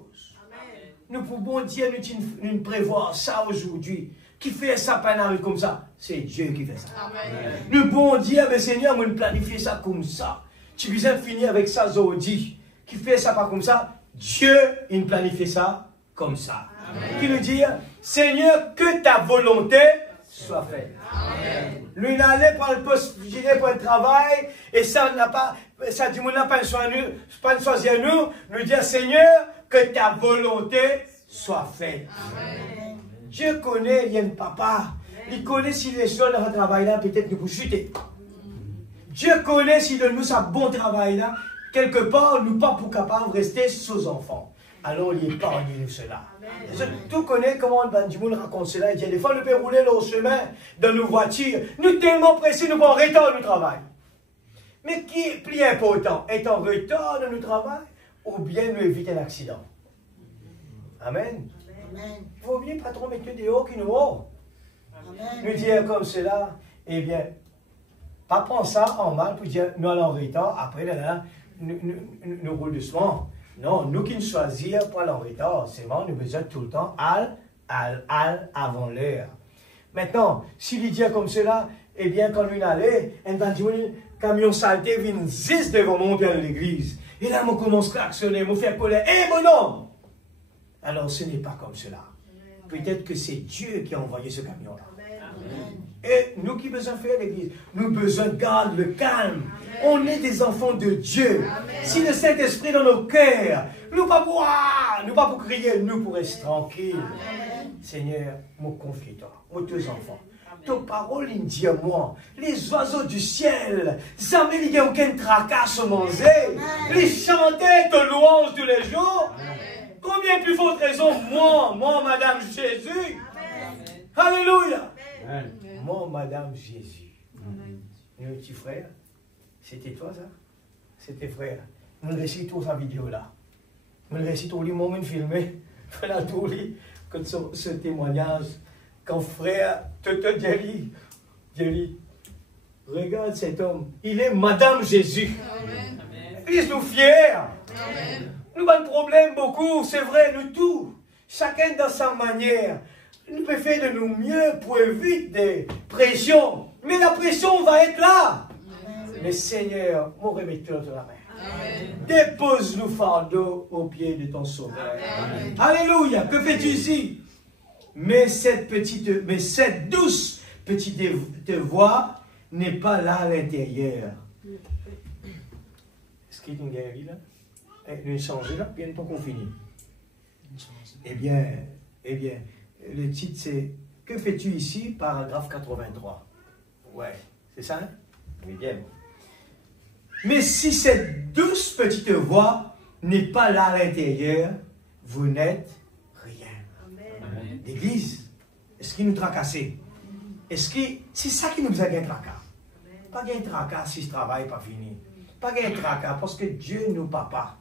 Nous pouvons dire, nous prévoir ça aujourd'hui. Qui fait ça par comme ça? C'est Dieu qui fait ça. Nous pouvons dire, mais Seigneur, nous planifier ça comme ça. Tu viens finir avec ça aujourd'hui. Qui fait ça pas comme ça? Dieu, il planifie ça comme ça. Amen. Qui nous dit, Seigneur, que ta volonté soit faite. Amen. Lui, il allait pour le poste, pour le travail, et ça n'a pas, ça dit, n'a pas choisi à nous, nous dire, Seigneur, que ta volonté soit faite. Amen. Dieu connaît, il y a un papa, il connaît si les gens dans le travail là, peut-être nous pour chuter. Dieu connaît si de nous, ça bon travail là, quelque part, nous pas pour capable de rester sous enfants. Alors, il épargne nous cela. Tout connaît comment Banjimoun raconte cela. Il dit, des fois, nous pouvons rouler le chemin dans nos voitures. Nous tellement pressés, nous pouvons retard nous travail. Mais qui est plus important? Est en retard dans notre travail ou bien nous éviter un accident? Amen. Il faut oublier, patron, mettre dehors qui nous haut. Nous dire comme cela, eh bien, pas prendre ça en mal pour dire, nous allons en retard, après, là, nous roulons doucement. Non, nous qui nous choisissons pour aller en retard, c'est bon, nous besoin tout le temps, avant l'heure. Maintenant, s'il dit comme cela, eh bien, quand nous allons, un camion saleté vient 10 devant monter à l'église. Et là, on commence à actionner, on fait colère. Eh, mon homme! Alors, ce n'est pas comme cela. Peut-être que c'est Dieu qui a envoyé ce camion-là. Et nous qui besoin faire l'église, nous besoin de garder le calme. Amen. On est des enfants de Dieu. Amen. Si le Saint-Esprit dans nos cœurs, nous pas pour crier, nous pour rester tranquilles. Amen. Seigneur, me confie-toi, mes deux enfants. Ta parole, il dit à moi, les oiseaux du ciel, jamais il n'y a aucun tracas se manger. Les chanter de louange tous les jours. Amen. Combien plus forte raison, moi, Madame Jésus. Amen. Alléluia. Amen. Moi, Madame Jésus. Nos petits frères, c'était toi ça? C'était frère. Nous récitons sa vidéo là. Nous récitons les moments filmés. Voilà tout que ce témoignage. Quand frère, Jerry, regarde cet homme. Il est Madame Jésus. Amen. Il nous fiers. Amen. Nous avons un problème beaucoup, c'est vrai, nous tous. Chacun dans sa manière. Nous pouvons faire de nous mieux pour éviter des pressions. Mais la pression va être là. Amen. Mais Seigneur, mon remetteur de la main. Amen. Dépose-nous fardeau au pied de ton Sauveur. Amen. Alléluia. Que fais-tu ici? Mais cette douce petite voix n'est pas là à l'intérieur. Est-ce qu'il y a une galerie là? Une changée là? Bien temps qu'on finit. Eh bien, le titre c'est « Que fais-tu ici ?» paragraphe 83. Ouais, c'est ça, hein? Oui, bien. Mais si cette douce petite voix n'est pas là à l'intérieur, vous n'êtes rien. Amen. L'Église, est-ce qu'il nous tracasse? Est-ce que c'est ça qui nous a gagné tracas? Pas gagné tracas si ce travail n'est pas fini. Pas gagné tracas parce que Dieu nous papa.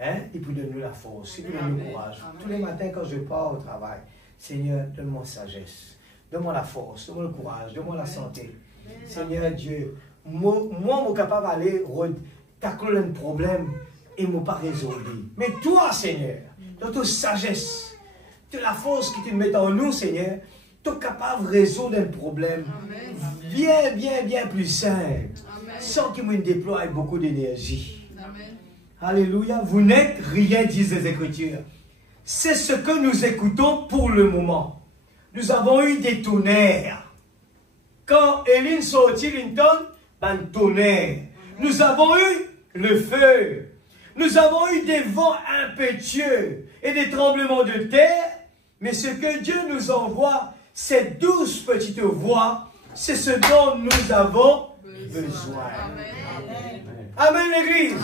Hein? Il peut donner la force, il peut donner le courage. Tous les matins quand je pars au travail, Seigneur, donne-moi sagesse. donne-moi la force, donne-moi le courage, donne-moi la santé. Seigneur Dieu, moi, je suis capable d'aller tacler un problème et ne pas résoudre. Mais toi, Seigneur, dans ta sagesse, de la force que tu mets en nous, Seigneur, tu es capable de résoudre un problème bien plus simple, sans qu'il me déploie beaucoup d'énergie. Alléluia. Vous n'êtes rien, disent les Écritures. C'est ce que nous écoutons pour le moment. Nous avons eu des tonnerres. Quand Éline sortit Linton, un tonnerre. Nous avons eu le feu. Nous avons eu des vents impétueux et des tremblements de terre. Mais ce que Dieu nous envoie, ces 12 petites voix, c'est ce dont nous avons besoin. Amen, l'Église.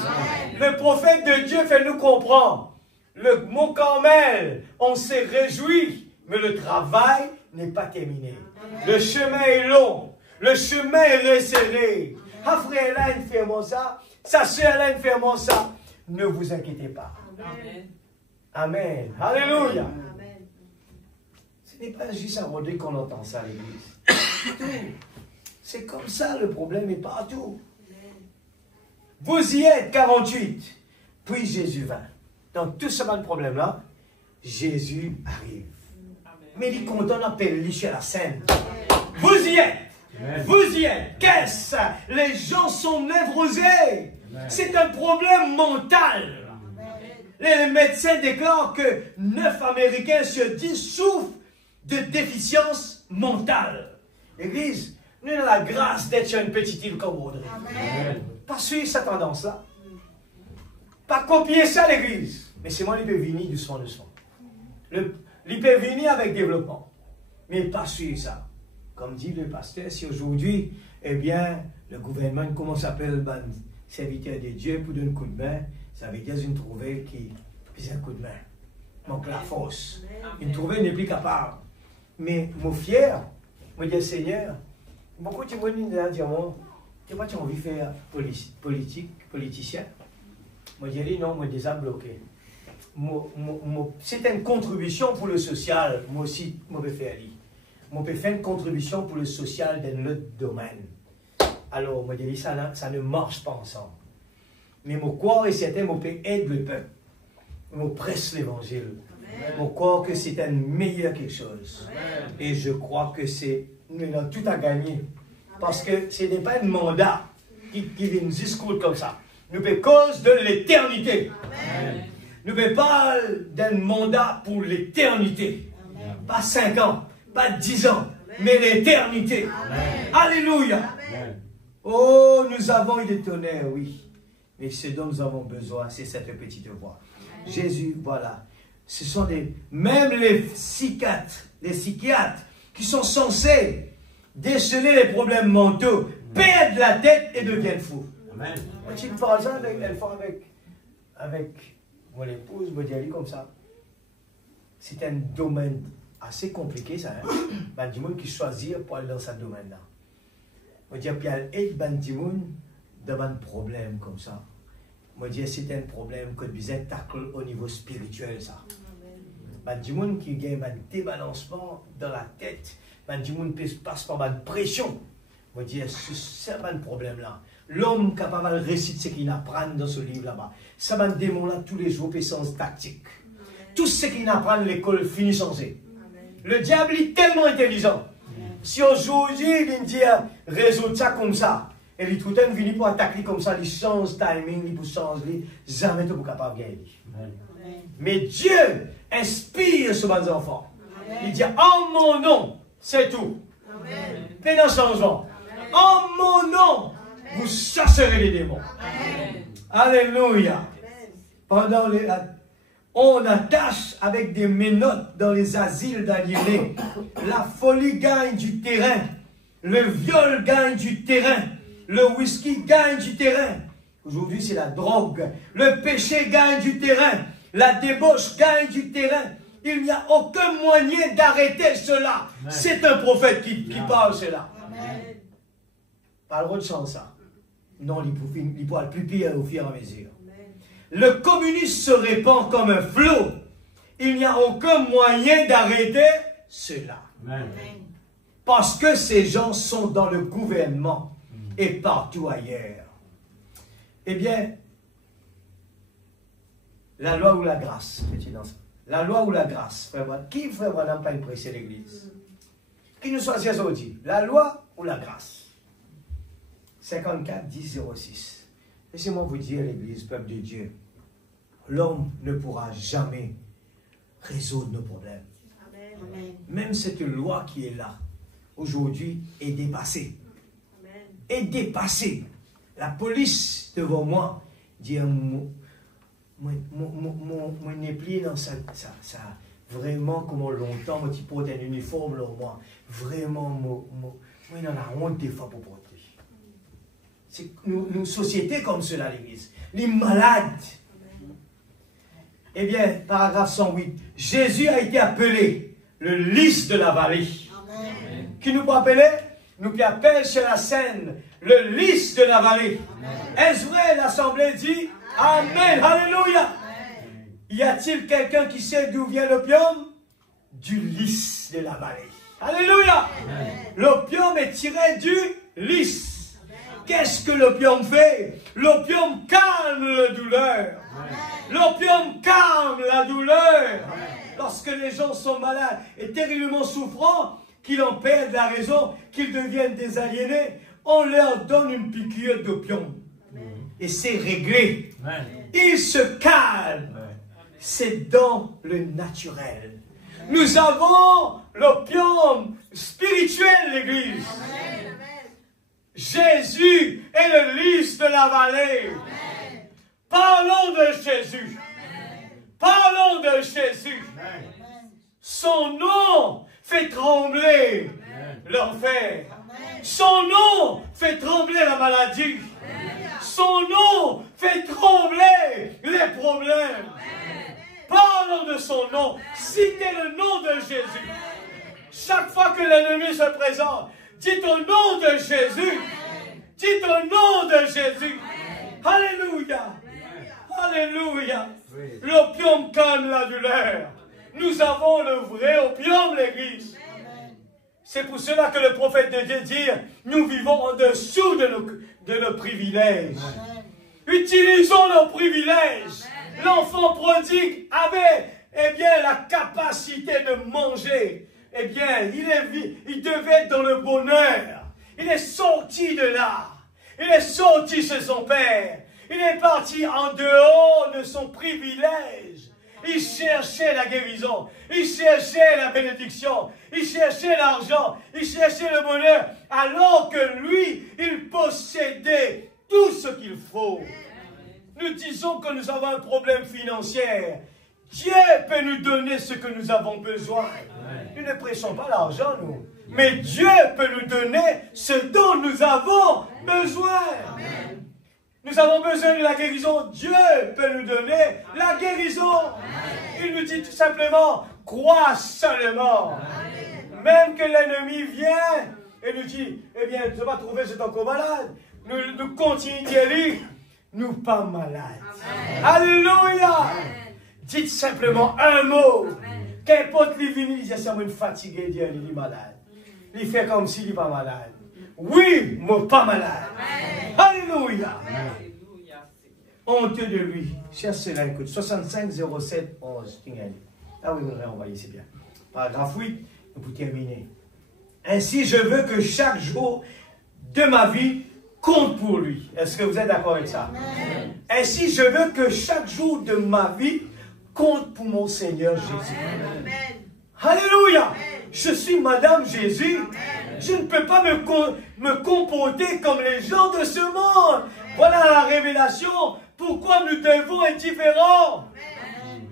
Le prophète de Dieu fait nous comprendre. Le mont Carmel, on s'est réjoui, mais le travail n'est pas terminé. Le chemin est long, le chemin est resserré. Ah, frère, là, il fait ça. Sa soeur, là, il fait ça. Ne vous inquiétez pas. Amen. Alléluia. Ce n'est pas juste à Rodé qu'on entend ça à l'église. C'est comme ça, le problème est partout. Vous y êtes, 48. Puis Jésus vint. Dans tout ce problème-là, Jésus arrive. Mais il est content d'appeler lui à la scène. Vous y êtes. Vous y êtes. Qu'est-ce? Les gens sont névrosés. C'est un problème mental. Les médecins déclarent que 9 Américains sur 10 souffrent de déficience mentale. L'Église, nous avons la grâce d'être sur une petite île comme Audrey. Pas suivre cette tendance-là. Pas copier ça, l'Église. Mais c'est moi qui peux venir doucement. Il peut venir avec développement. Mais pas suivre ça. Comme dit le pasteur, si aujourd'hui, eh bien, le gouvernement, comment s'appelle, serviteur de Dieu, pour donner un coup de main, ça veut dire une trouvée qui pise un coup de main. Donc la force. Une trouvée n'est plus capable. Mais mon fier, moi dis Seigneur, beaucoup de gens disent, tu n'as pas envie de faire politicien. Moi dis non, moi déjà bloqué. C'est une contribution pour le social, moi aussi, je peux faire. Je peux faire une contribution pour le social dans l'autre domaine. Alors, moi dis ça ne marche pas ensemble. Mais mon corps est certain, je peux aider le peuple. Je presse l'évangile. Je crois que c'est un meilleur quelque chose. Amen. Et je crois que nous avons tout à gagner. Parce que ce n'est pas un mandat qui vient nous discours comme ça. Nous faisons cause de l'éternité. Nous ne pas d'un mandat pour l'éternité. Pas 5 ans, pas 10 ans, mais l'éternité. Alléluia. Amen. Oh, nous avons eu des tonnerres, oui. Mais ce dont nous avons besoin, c'est cette petite voix. Amen. Jésus, voilà. Ce sont même les psychiatres qui sont censés déceler les problèmes mentaux, perdent la tête et deviennent fous. Amen. Tu parles ça avec mon épouse, me dit comme ça. C'est un domaine assez compliqué, ça. Hein? Du monde qui choisit pour aller dans ce domaine-là. Je dis, puis il y a des gens devant un problème comme ça. Moi, je dis, c'est un problème que vous êtes tacle au niveau spirituel, ça. Du monde qui gagne un débalancement dans la tête, du monde qui passe par une pression. Moi, je dis, c'est un problème-là. L'homme capable de réciter ce qu'il apprend dans ce livre-là-bas. Ça va démon-là tous les jours, puis sans tactique. Tout ce qu'il apprend à l'école finit sans eux. Le diable est tellement intelligent. Si aujourd'hui, il dit, résoudre ça comme ça, et il tout le temps venu pour attaquer comme ça, il change timing, il change, jamais tu es capable de gagner. Mais Dieu inspire sur mes enfants. Il dit, en mon nom, c'est tout. Plein de changement. En mon nom, vous chasserez les démons. Alléluia. Pendant on attache avec des menottes dans les asiles d'aliénés. La folie gagne du terrain. Le viol gagne du terrain. Le whisky gagne du terrain. Aujourd'hui, c'est la drogue. Le péché gagne du terrain. La débauche gagne du terrain. Il n'y a aucun moyen d'arrêter cela. C'est un prophète qui parle cela. Pas le droit de changer ça. Non, il pourra plus pire au fur et à mesure. Le communisme se répand comme un flot. Il n'y a aucun moyen d'arrêter cela. Amen. Parce que ces gens sont dans le gouvernement et partout ailleurs. Eh bien, la loi ou la grâce, la loi ou la grâce, qui frère Branham pas prêcher l'église? Qui nous choisit aujourd'hui? La loi ou la grâce? 54, 10, 06. Laissez-moi vous dire, l'église, peuple de Dieu, l'homme ne pourra jamais résoudre nos problèmes. Amen. Même cette loi qui est là, aujourd'hui, est dépassée. Amen. Est dépassée. La police devant moi dit moi n'est plus dans ça vraiment comment longtemps moi tu portes un uniforme là moi vraiment moi il en a honte des fois pour porter. C'est nous société comme cela l'église. Les malades. Eh bien, paragraphe 108. Jésus a été appelé le lys de la vallée. Amen. Qui nous peut appeler? Nous qui appelle chez la Seine le lys de la vallée. Est-ce vrai? L'assemblée dit Amen. Alléluia. Y a-t-il quelqu'un qui sait d'où vient l'opium? Du lys de la vallée. Alléluia. L'opium est tiré du lys. Qu'est-ce que l'opium fait? L'opium calme la douleur. L'opium calme la douleur. Lorsque les gens sont malades et terriblement souffrants, qu'ils en perdent la raison, qu'ils deviennent des aliénés, on leur donne une piqûre d'opium. Et c'est réglé. Ils se calment. C'est dans le naturel. Nous avons l'opium spirituel, l'église. Jésus est le lys de la vallée. Parlons de Jésus. Parlons de Jésus. Son nom fait trembler l'enfer. Son nom fait trembler la maladie. Son nom fait trembler les problèmes. Parlons de son nom. Citez le nom de Jésus. Chaque fois que l'ennemi se présente, dites au nom de Jésus. Dites au nom de Jésus. Alléluia. Alléluia. L'opium calme la douleur. Nous avons le vrai opium, l'église. C'est pour cela que le prophète de Dieu dit, nous vivons en dessous de nos privilèges. Utilisons nos privilèges. L'enfant prodigue avait, eh bien, la capacité de manger. Eh bien, il devait être dans le bonheur. Il est sorti de là. Il est sorti chez son père. Il est parti en dehors de son privilège. Il cherchait la guérison. Il cherchait la bénédiction. Il cherchait l'argent. Il cherchait le bonheur. Alors que lui, il possédait tout ce qu'il faut. Nous disons que nous avons un problème financier. Dieu peut nous donner ce que nous avons besoin. Nous ne prêchons pas l'argent, nous. Mais Dieu peut nous donner ce dont nous avons besoin. Nous avons besoin de la guérison. Dieu peut nous donner la guérison. Il nous dit tout simplement, crois seulement. Même que l'ennemi vient et nous dit, eh bien, tu vas trouver, c'est encore malade. Nous continuons d'y aller. Nous pas malades. Alléluia. Dites simplement un mot. Qu'importe les vignes, il est fatigué, il est malade. Il fait comme s'il n'est pas malade. Oui, moi pas malade. Alléluia. Honteux de lui. Cherche cela, écoute. 65 07 11. Ah oui, on va envoyer, c'est bien. Paragraphe 8, pour terminer. Ainsi, je veux que chaque jour de ma vie compte pour lui. Est-ce que vous êtes d'accord avec ça? Amen. Ainsi, je veux que chaque jour de ma vie compte pour mon Seigneur Jésus. Amen. Alléluia. Amen. Je suis Madame Jésus. Amen. Je ne peux pas me comporter comme les gens de ce monde. Amen. Voilà la révélation. Pourquoi nous devons être différents. Amen.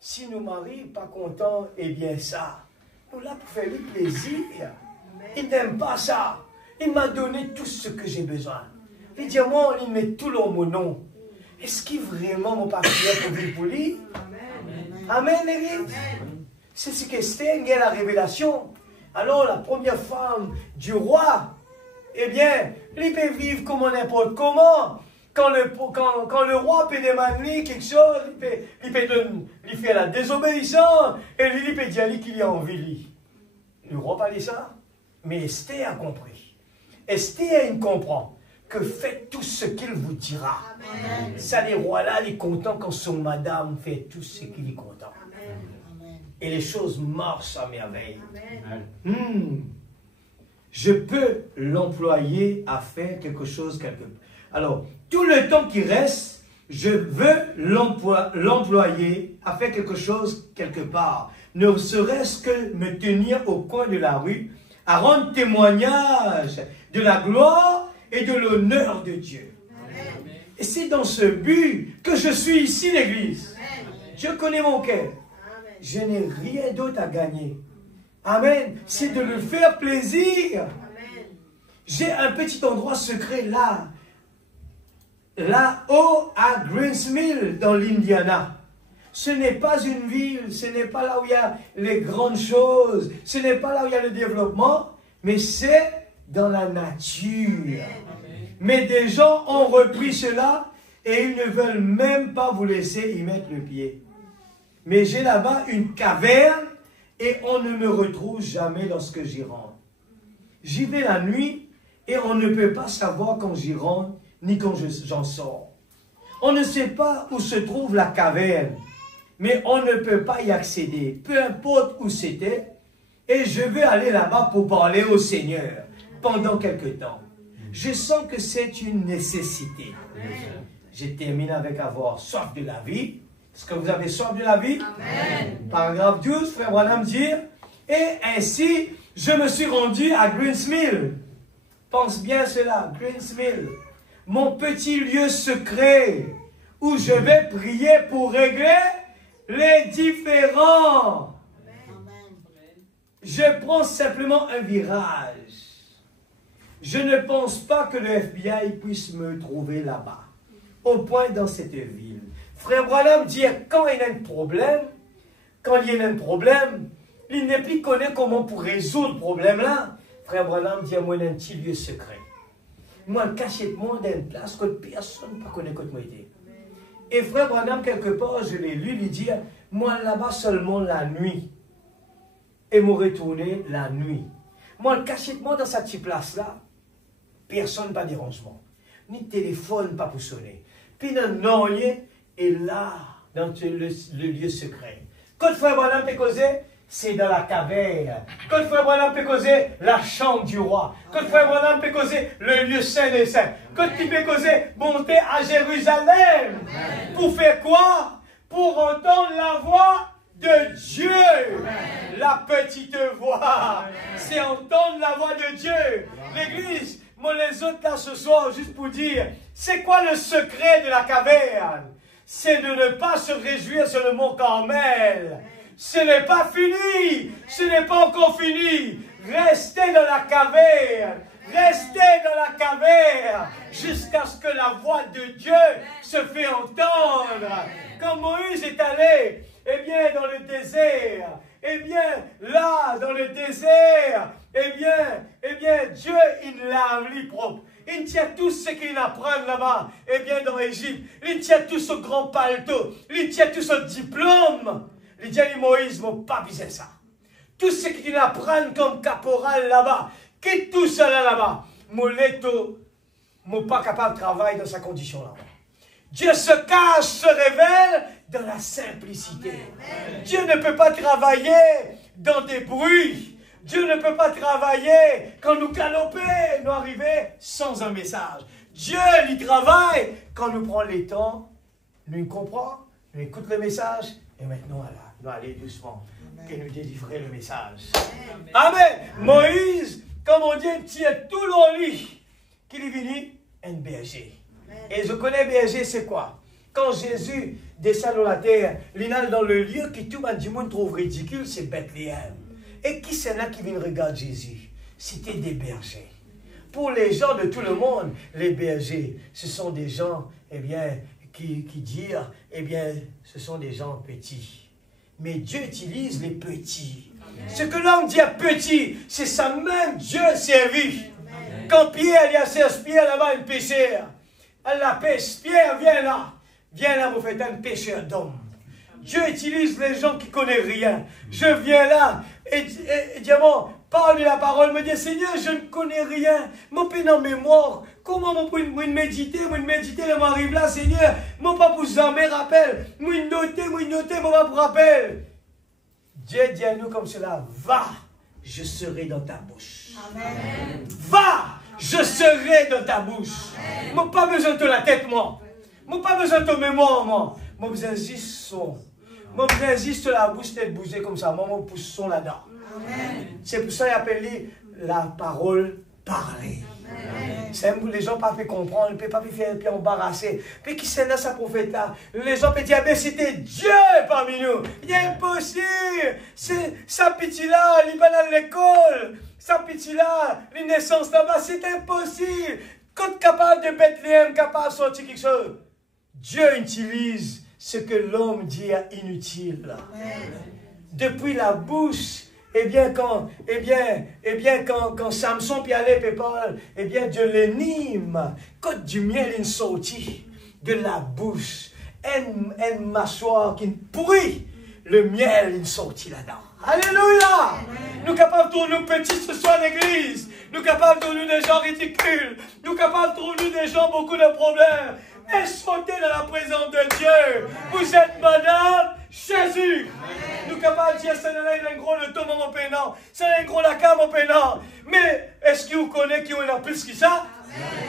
Si nos maris pas contents, eh bien ça, nous là pour faire lui plaisir. Amen. Il n'aime pas ça. Il m'a donné tout ce que j'ai besoin. Il dit, moi, il met tout dans mon nom. Est-ce qu'il vraiment mon partenaire pour vivre pour lui? Amen, l'église. C'est ce que c'était la révélation. Alors, la première femme du roi, eh bien, il peut vivre comme n'importe comment. Quand le roi peut demander quelque chose, il peut faire la désobéissance, et il peut dire qu'il a envie. le roi parlait ça, mais Esther a compris. Esther, il comprend que faites tout ce qu'il vous dira. Amen. Ça, les rois-là, ils sont contents quand son madame fait tout ce qu'il est content. Amen. Et les choses marchent à merveille. Amen. Je peux l'employer à faire quelque chose quelque part. Alors, tout le temps qui reste, je veux l'employer à faire quelque chose quelque part. Ne serait-ce que me tenir au coin de la rue, à rendre témoignage de la gloire et de l'honneur de Dieu. Amen. Et c'est dans ce but que je suis ici, l'Église. Dieu connaît mon cœur. Je n'ai rien d'autre à gagner. Amen. C'est de le faire plaisir. J'ai un petit endroit secret là. Là-haut à Greensmill, dans l'Indiana. Ce n'est pas une ville, ce n'est pas là où il y a les grandes choses, ce n'est pas là où il y a le développement, mais c'est dans la nature. Mais des gens ont repris cela et ils ne veulent même pas vous laisser y mettre le pied. Mais j'ai là-bas une caverne et on ne me retrouve jamais lorsque j'y rentre. J'y vais la nuit et on ne peut pas savoir quand j'y rentre ni quand j'en sors. On ne sait pas où se trouve la caverne, mais on ne peut pas y accéder, peu importe où c'était. Et je veux aller là-bas pour parler au Seigneur pendant quelque temps. Je sens que c'est une nécessité. Je termine avec avoir soif de la vie. Est-ce que vous avez soif de la vie? Amen. Paragraphe 12, frère Branham dit, et ainsi, je me suis rendu à Greensmill. Pense bien à cela, Greensmill. Mon petit lieu secret où je vais prier pour régler les différends. Je prends simplement un virage. Je ne pense pas que le FBI puisse me trouver là-bas. Au point dans cette ville. Frère Branham dit, quand il y a un problème, il n'est plus connu comment pour résoudre le problème là. Frère Branham dit, moi, il y a un petit lieu secret. Moi, cachette-moi dans une place que personne ne connaît comme moi. Et frère Branham, quelque part, je l'ai lu, lui dire, moi, là-bas seulement la nuit. Et me retourner la nuit. Moi, cachette-moi dans cette petite place-là, personne pas dérangement. Ni téléphone pas pour sonner. Puis non, rien est là, dans le lieu secret. Quand frère Branham peut causer, c'est dans la caverne. Quand frère Branham peut causer, la chambre du roi. Quand frère Branham peut causer, le lieu saint des saints. Quand il peut causer, monter à Jérusalem. Amen. Pour faire quoi? Pour entendre la voix de Dieu. Amen. La petite voix. C'est entendre la voix de Dieu. L'église, moi les autres là ce soir, juste pour dire, c'est quoi le secret de la caverne? C'est de ne pas se réjouir sur le mont Carmel. Ce n'est pas fini. Ce n'est pas encore fini. Restez dans la caverne. Restez dans la caverne jusqu'à ce que la voix de Dieu se fait entendre. Quand Moïse est allé, eh bien, dans le désert, eh bien, là, dans le désert, eh bien, Dieu, il l'a rempli propre. Il tient tout ce qu'il apprend là-bas, eh bien, dans l'Égypte. Il tient tout ce grand paletot. Il tient tout ce diplôme. Les dieux de Moïse ne vont pas viser ça. Tout ce qu'il apprend comme caporal là-bas, quitte tout cela là-bas. Mon leto, mon pas capable de travailler dans sa condition là-bas. Dieu se cache, se révèle dans la simplicité. Amen. Dieu ne peut pas travailler dans des bruits. Dieu ne peut pas travailler quand nous galopons, nous arrivons sans un message. Dieu, il travaille quand nous prenons le temps, nous comprenons, nous écoutons le message, et maintenant, nous allons doucement et nous délivrer le message. Amen. Amen. Moïse, comme on dit, tient tout le lit qu'il est venu, un berger. Et je connais berger, c'est quoi? Quand Jésus descend dans la terre, il est dans le lieu que tout le monde trouve ridicule, c'est Bethléem. Et qui c'est là qui vient regarder Jésus? C'était des bergers. Pour les gens de tout le monde, les bergers, ce sont des gens, eh bien, qui disent, eh bien, ce sont des gens petits. Mais Dieu utilise les petits. Amen. Ce que l'homme dit à petit, c'est ça même Dieu servi. Amen. Quand Pierre, il y a 16 Pierre là-bas, un pécheur. Elle la pêche. Pierre, viens là, vous faites un pécheur d'homme. Dieu utilise les gens qui ne connaissent rien. Je viens là, et diamant, parle de la parole, me dit, Seigneur, je ne connais rien. Mon pays en mémoire. Comment je peux méditer, je m'arrive là, Seigneur. Mon pas pour jamais rappel. Je noter, mon pas pour rappel. Dieu dit à nous comme cela, va, je serai dans ta bouche. Amen. Va, je serai dans ta bouche. Je n'ai pas besoin de la tête, moi. Je n'ai pas besoin de ton mémoire, moi. J'ai besoin juste son. J'ai besoin juste la bouche d'être bougée comme ça. Moi, je pousse son là-dedans. C'est pour ça qu'il appelle la parole parler. C'est pour les gens ne peuvent pas comprendre, ils ne peuvent pas faire puis embarrasser. Puis qui c'est là sa prophète là? Les gens peuvent dire, mais c'était Dieu parmi nous. Il est impossible. Sa petite là, il va à l'école. Sa petite là, les naissances là-bas, c'est impossible. Quand capable de Bethléem, capable de sortir quelque chose. Dieu utilise ce que l'homme dit inutile. Depuis la bouche. Quand Samson puis allait Paul, Dieu l'énime. Quand du miel est sorti de la bouche, un mâchoire qui pourrit, le miel est sorti là-dedans. Alléluia! Nous sommes capables de tourner petits ce soir à l'église. Nous sommes capables de tourner des gens ridicules. Nous sommes capables de tourner des gens beaucoup de problèmes. Et sauter dans la présence de Dieu. Vous êtes madame Jésus. Nous sommes capables de dire, c'est un gros le tombe mon pénant. C'est un gros la cam mon pénant. Mais est-ce que vous connaissez qui est plus que ça?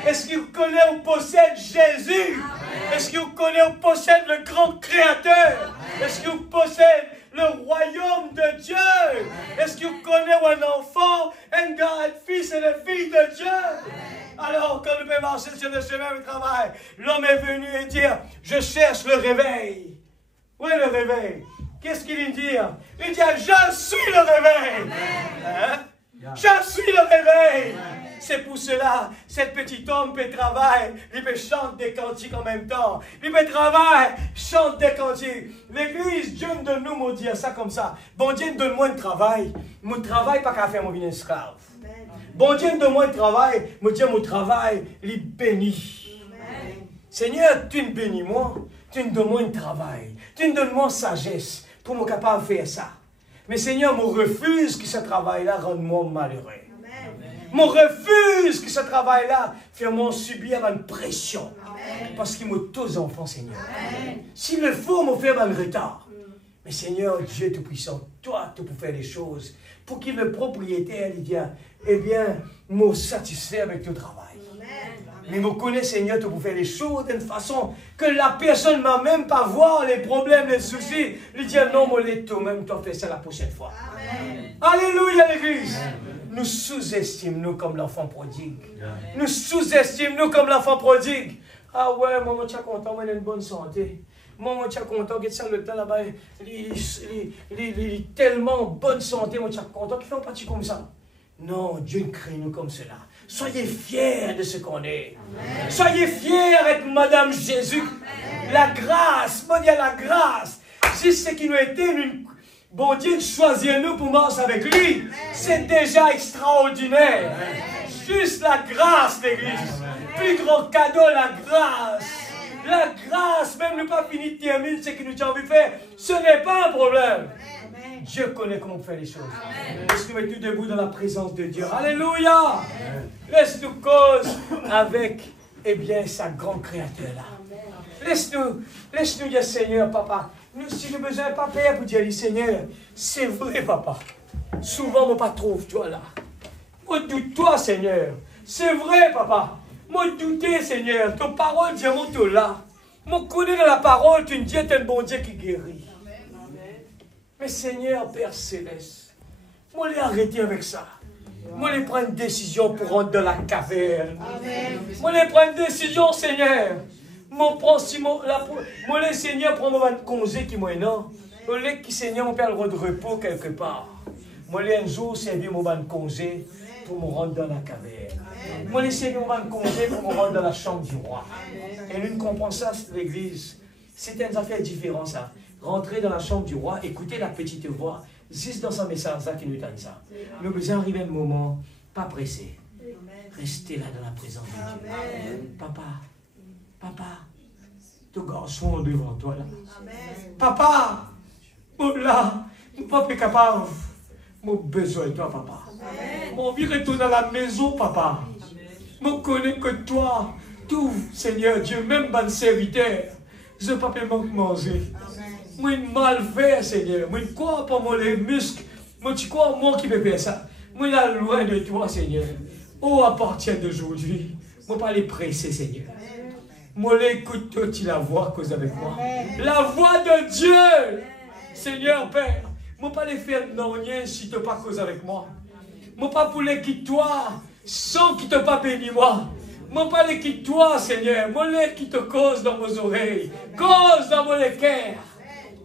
Est-ce que vous connaissez ou possède Jésus? Est-ce que vous connaissez ou possède le grand créateur? Est-ce que vous possédez le royaume de Dieu? Est-ce que vous connaissez un enfant, un gars, un fils et une fille de Dieu? Alors, quand nous pouvons marcher sur le chemin du travail, l'homme est venu et dire, je cherche le réveil. Où est le réveil? Qu'est-ce qu'il dit? Il dit, je suis le réveil. Hein? Je suis le réveil. C'est pour cela, cet petit homme peut travailler, il peut chanter des cantiques en même temps. Il peut travailler, chante des cantiques. L'église, Dieu nous donne nous, mon Dieu, ça comme ça. Bon Dieu, donne-moi un travail. Mon travail, pas qu'à faire mon vie esclave. Bon Dieu, donne-moi un travail. Mon Dieu, mon travail, il bénit. Seigneur, tu me bénis moi. Tu me donnes moi un travail. Tu me donnes moi sagesse pour me capable de faire ça. Mais Seigneur, mon refuse que ce travail-là rende moi malheureux. Mon refuse que ce travail-là fait moi subir une pression. Parce qu'il me tous enfants, Seigneur. S'il le faut, me faire un retard. Mais Seigneur, Dieu Tout-Puissant, toi, tu peux faire les choses pour qu'il le propriétaire, il dit, eh bien, me satisfait avec ton travail. Mais vous connaissez, Seigneur, tu peux faire les choses d'une façon que la personne ne va même pas voir les problèmes, les soucis. Lui dire, non, moi, toi-même, tu as fait ça la prochaine fois. Amen. Alléluia, l'église. Nous sous-estimons-nous comme l'enfant prodigue. Nous sous-estimons-nous comme l'enfant prodigue. Ah ouais, moi, je suis content, moi, j'ai une bonne santé. Moi, je suis content que ça le temps là-bas, il est tellement bonne santé, moi, je suis content qu'il fait un parti comme ça. Non, Dieu crée nous comme cela. Soyez fiers de ce qu'on est. Amen. Soyez fiers avec Madame Jésus. Amen. La grâce, bon Dieu, la grâce. C'est ce qui nous a été, bon Dieu, choisir nous pour marcher avec lui. C'est déjà extraordinaire. Amen. Juste la grâce, l'église. Plus grand cadeau, la grâce. La grâce, même ne pas fini de terminer ce que nous avons envie de faire, ce n'est pas un problème. Amen. Dieu connaît comment faire les choses. Laisse-nous mettre debout dans la présence de Dieu. Alléluia. Laisse-nous cause avec, eh bien, sa grande créateur là. Laisse-nous dire, Seigneur, papa, nous, si nous besoin de papa pour dire, Seigneur, c'est vrai, papa. Souvent, mon pas trouve, toi là. Moi, doute-toi, Seigneur. C'est vrai, papa. Moi, douter, Seigneur. Ton parole, Dieu, mon tout là. Moi, connais dans la parole, tu me dis, tu es un bon Dieu qui guérit. Mais Seigneur, Père Céleste, moi, les arrêter avec ça. Moi, les prendre une décision pour rentrer dans la caverne. Moi, les prendre une décision, Seigneur. Moi, les Seigneur, prends mon congé qui moi, non. Moi, les Seigneur, mon Père, le de repos quelque part. Moi, les un jour, servir mon congé pour me rendre dans la caverne. Moi, les Seigneur, mon congé pour me rendre dans la chambre du roi. Et nous comprenons ça, l'église. C'est une affaire différente, ça. Rentrer dans la chambre du roi, écouter la petite voix, juste dans ce message-là qui nous donne ça. Nous besoin arriver un moment, pas pressé. Restez là dans la présence de Dieu. Papa, ton garçon devant toi là. Papa, oh là, nous ne sommes pas capables. Mon besoin de toi, papa. Mon envie de retourner à la maison, papa. Je connais que toi, tout, Seigneur Dieu, même bon serviteur, je ne peux pas manger. Moi, je mal fait, Seigneur. Moi, je crois pas moi les muscles. Moi, tu crois moi qui peux faire ça. Moi, là, loin de toi, Seigneur. Oh, à partir d'aujourd'hui, moi, pas les presser, Seigneur. Moi, l'écoute, toi, tu la vois cause avec moi. La voix de Dieu, Seigneur Père. Moi, pas les faire non rien si tu n'as pas cause avec moi. Moi, pas pour les quitter toi, sans qu'il te pas béni moi. Moi, pas les quitte toi, Seigneur. Moi, les qui te cause dans vos oreilles. Cause dans mon cœur.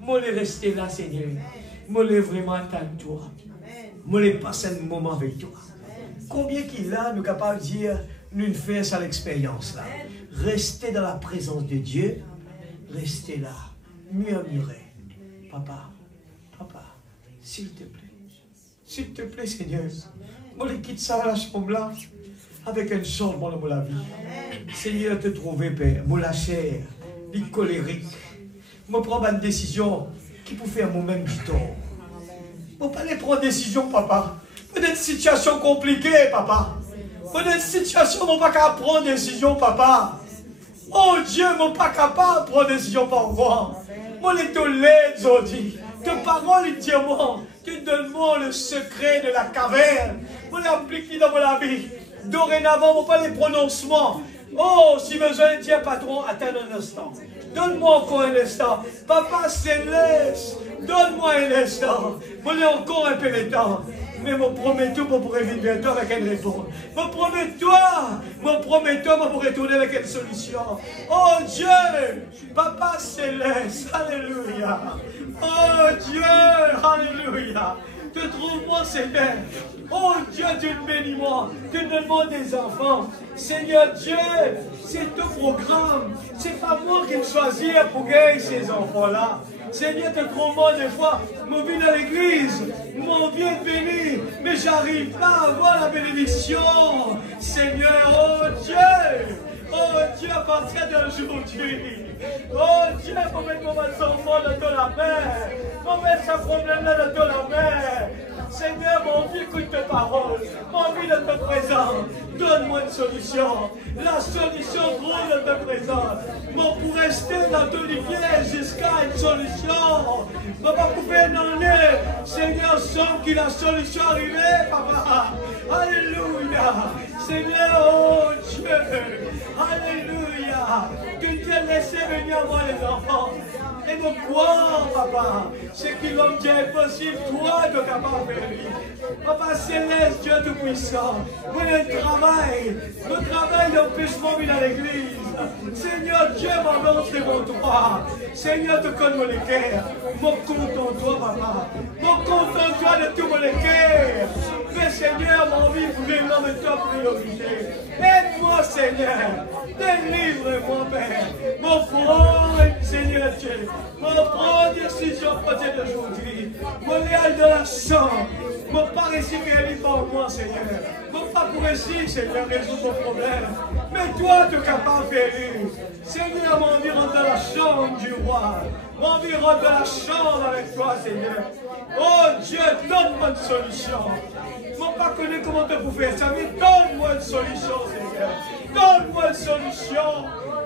Moi, les rester là, Seigneur. Moi, les vraiment attendre toi. Moi, les passer un moment avec toi. Combien qu'il a, nous capables de dire, nous faisons ça l'expérience là. Rester dans la présence de Dieu. Rester là. Murmurer. Papa, papa, s'il te plaît. S'il te plaît, Seigneur. Moi, les quitte ça à la chambre là. Avec un changement dans la vie. Seigneur, te trouver, Père. Moi, la chair, les colériques. Moi, prendre une décision qui peut faire moi-même du tort. Moi, pas aller prendre une décision, papa. Peut-être une situation compliquée, papa. Peut-être une situation, moi, pas capable de prendre une décision, papa. Oh Dieu, moi, pas capable de prendre une décision par moi. Moi, les te l'aide, aujourd'hui. Tes paroles, ils disent, moi, tu donnes-moi le secret de la caverne. Moi, l'appliquer dans ma vie. Dorénavant, on pas les prononcements. Oh, si besoin de dire, patron, attends un instant. Donne-moi encore un instant. Papa céleste, donne-moi un instant. Moi, j'ai encore un peu de temps. Mais je promets tout pour revenir bientôt avec une réponse. Je promets toi pour retourner avec une solution. Oh Dieu, Papa céleste, alléluia. Oh Dieu, alléluia. Te trouve-moi, Seigneur. Oh Dieu, tu me bénis moi. Tu me demandes des enfants. Seigneur Dieu, c'est ton programme. C'est pas moi qui me choisis pour gagner ces enfants-là. Seigneur, te trouve-moi des fois. Mon vie dans l'église, mon bien béni, mais j'arrive pas à avoir la bénédiction. Seigneur, oh Dieu. Oh Dieu, à partir d'aujourd'hui. Oh Dieu, faut mettre mon enfant dans ton la main. Faut mettre ce problème-là dans ton la main. Seigneur, mon vie écoute tes paroles. Mon vie de te présente. Donne-moi une solution. La solution trouve de te présente. Mon pour rester dans ton rivière jusqu'à une solution. Mon pas couper dans le Seigneur, sans que la solution arrive, papa. Alléluia. Seigneur, oh Dieu. Alléluia. Que tu aies laissé venir moi les enfants. Et me croire, papa, ce qui l'homme dit est possible, toi, tu es capable de faire. Papa céleste, Dieu tout-puissant, moi, le travail empêche mon vie dans l'église. Seigneur, Dieu m'a montré mon droit. Seigneur, te connais mon cœur. Mon compte en toi, papa. Mon compte en toi de tout mon cœur. Mais Seigneur, mon vie voulait l'homme de ta priorité. Aide-moi, Seigneur. Délivre-moi, Père. Mon frère, Seigneur Dieu. Mon prendre décision à partir d'aujourd'hui. Mon réel de la chambre. Mon pas réussi par moi, Seigneur. Mon pas pour réussir, Seigneur, résoudre mon problème. Mais toi, tu es capable de faire. Seigneur, mon vie rentre dans la chambre du roi. Mon vie rentre dans la chambre avec toi, Seigneur. Oh Dieu, donne-moi une solution. Je ne pas connaître comment te pour faire ça, mais donne-moi une solution, Seigneur. Donne-moi une solution.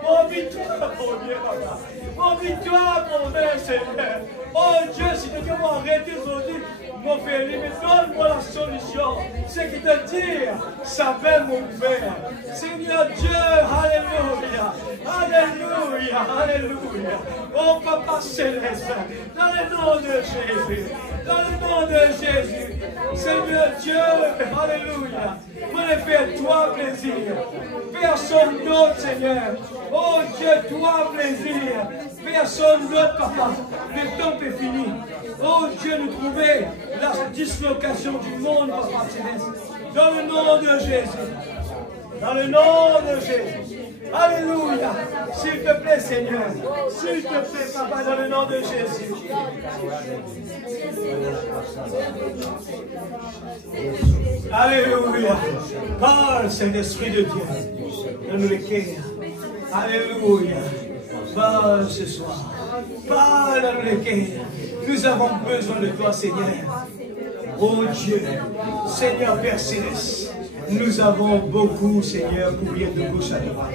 Mon victoire, mon Dieu, papa. Mon victoire, mon Père, Seigneur. Oh Dieu, si tu veux m'arrêter aujourd'hui, mon Père, mais donne-moi la solution. C'est qui te dire, ça fait mon Père. Seigneur Dieu, alléluia. Alléluia, alléluia. Oh Papa céleste, dans le nom de Jésus. Dans le nom de Jésus. Seigneur Dieu, alléluia. Moi, fais-toi plaisir. Personne d'autre, Seigneur. Oh Dieu, toi plaisir. Personne d'autre, papa. Le temps est fini. Oh Dieu, nous trouver la dislocation du monde, papa céleste. Dans le nom de Jésus. Dans le nom de Jésus. Alléluia. S'il te plaît, Seigneur. S'il te plaît, papa, dans le nom de Jésus. Alléluia. Parle, Saint-Esprit de Dieu. Donne le cœur. Alléluia. Parle ce soir. Parle dans le cœur. Nous avons besoin de toi, Seigneur. Oh Dieu, Seigneur Père Céleste, nous avons beaucoup, Seigneur, pour dire de gauche à droite.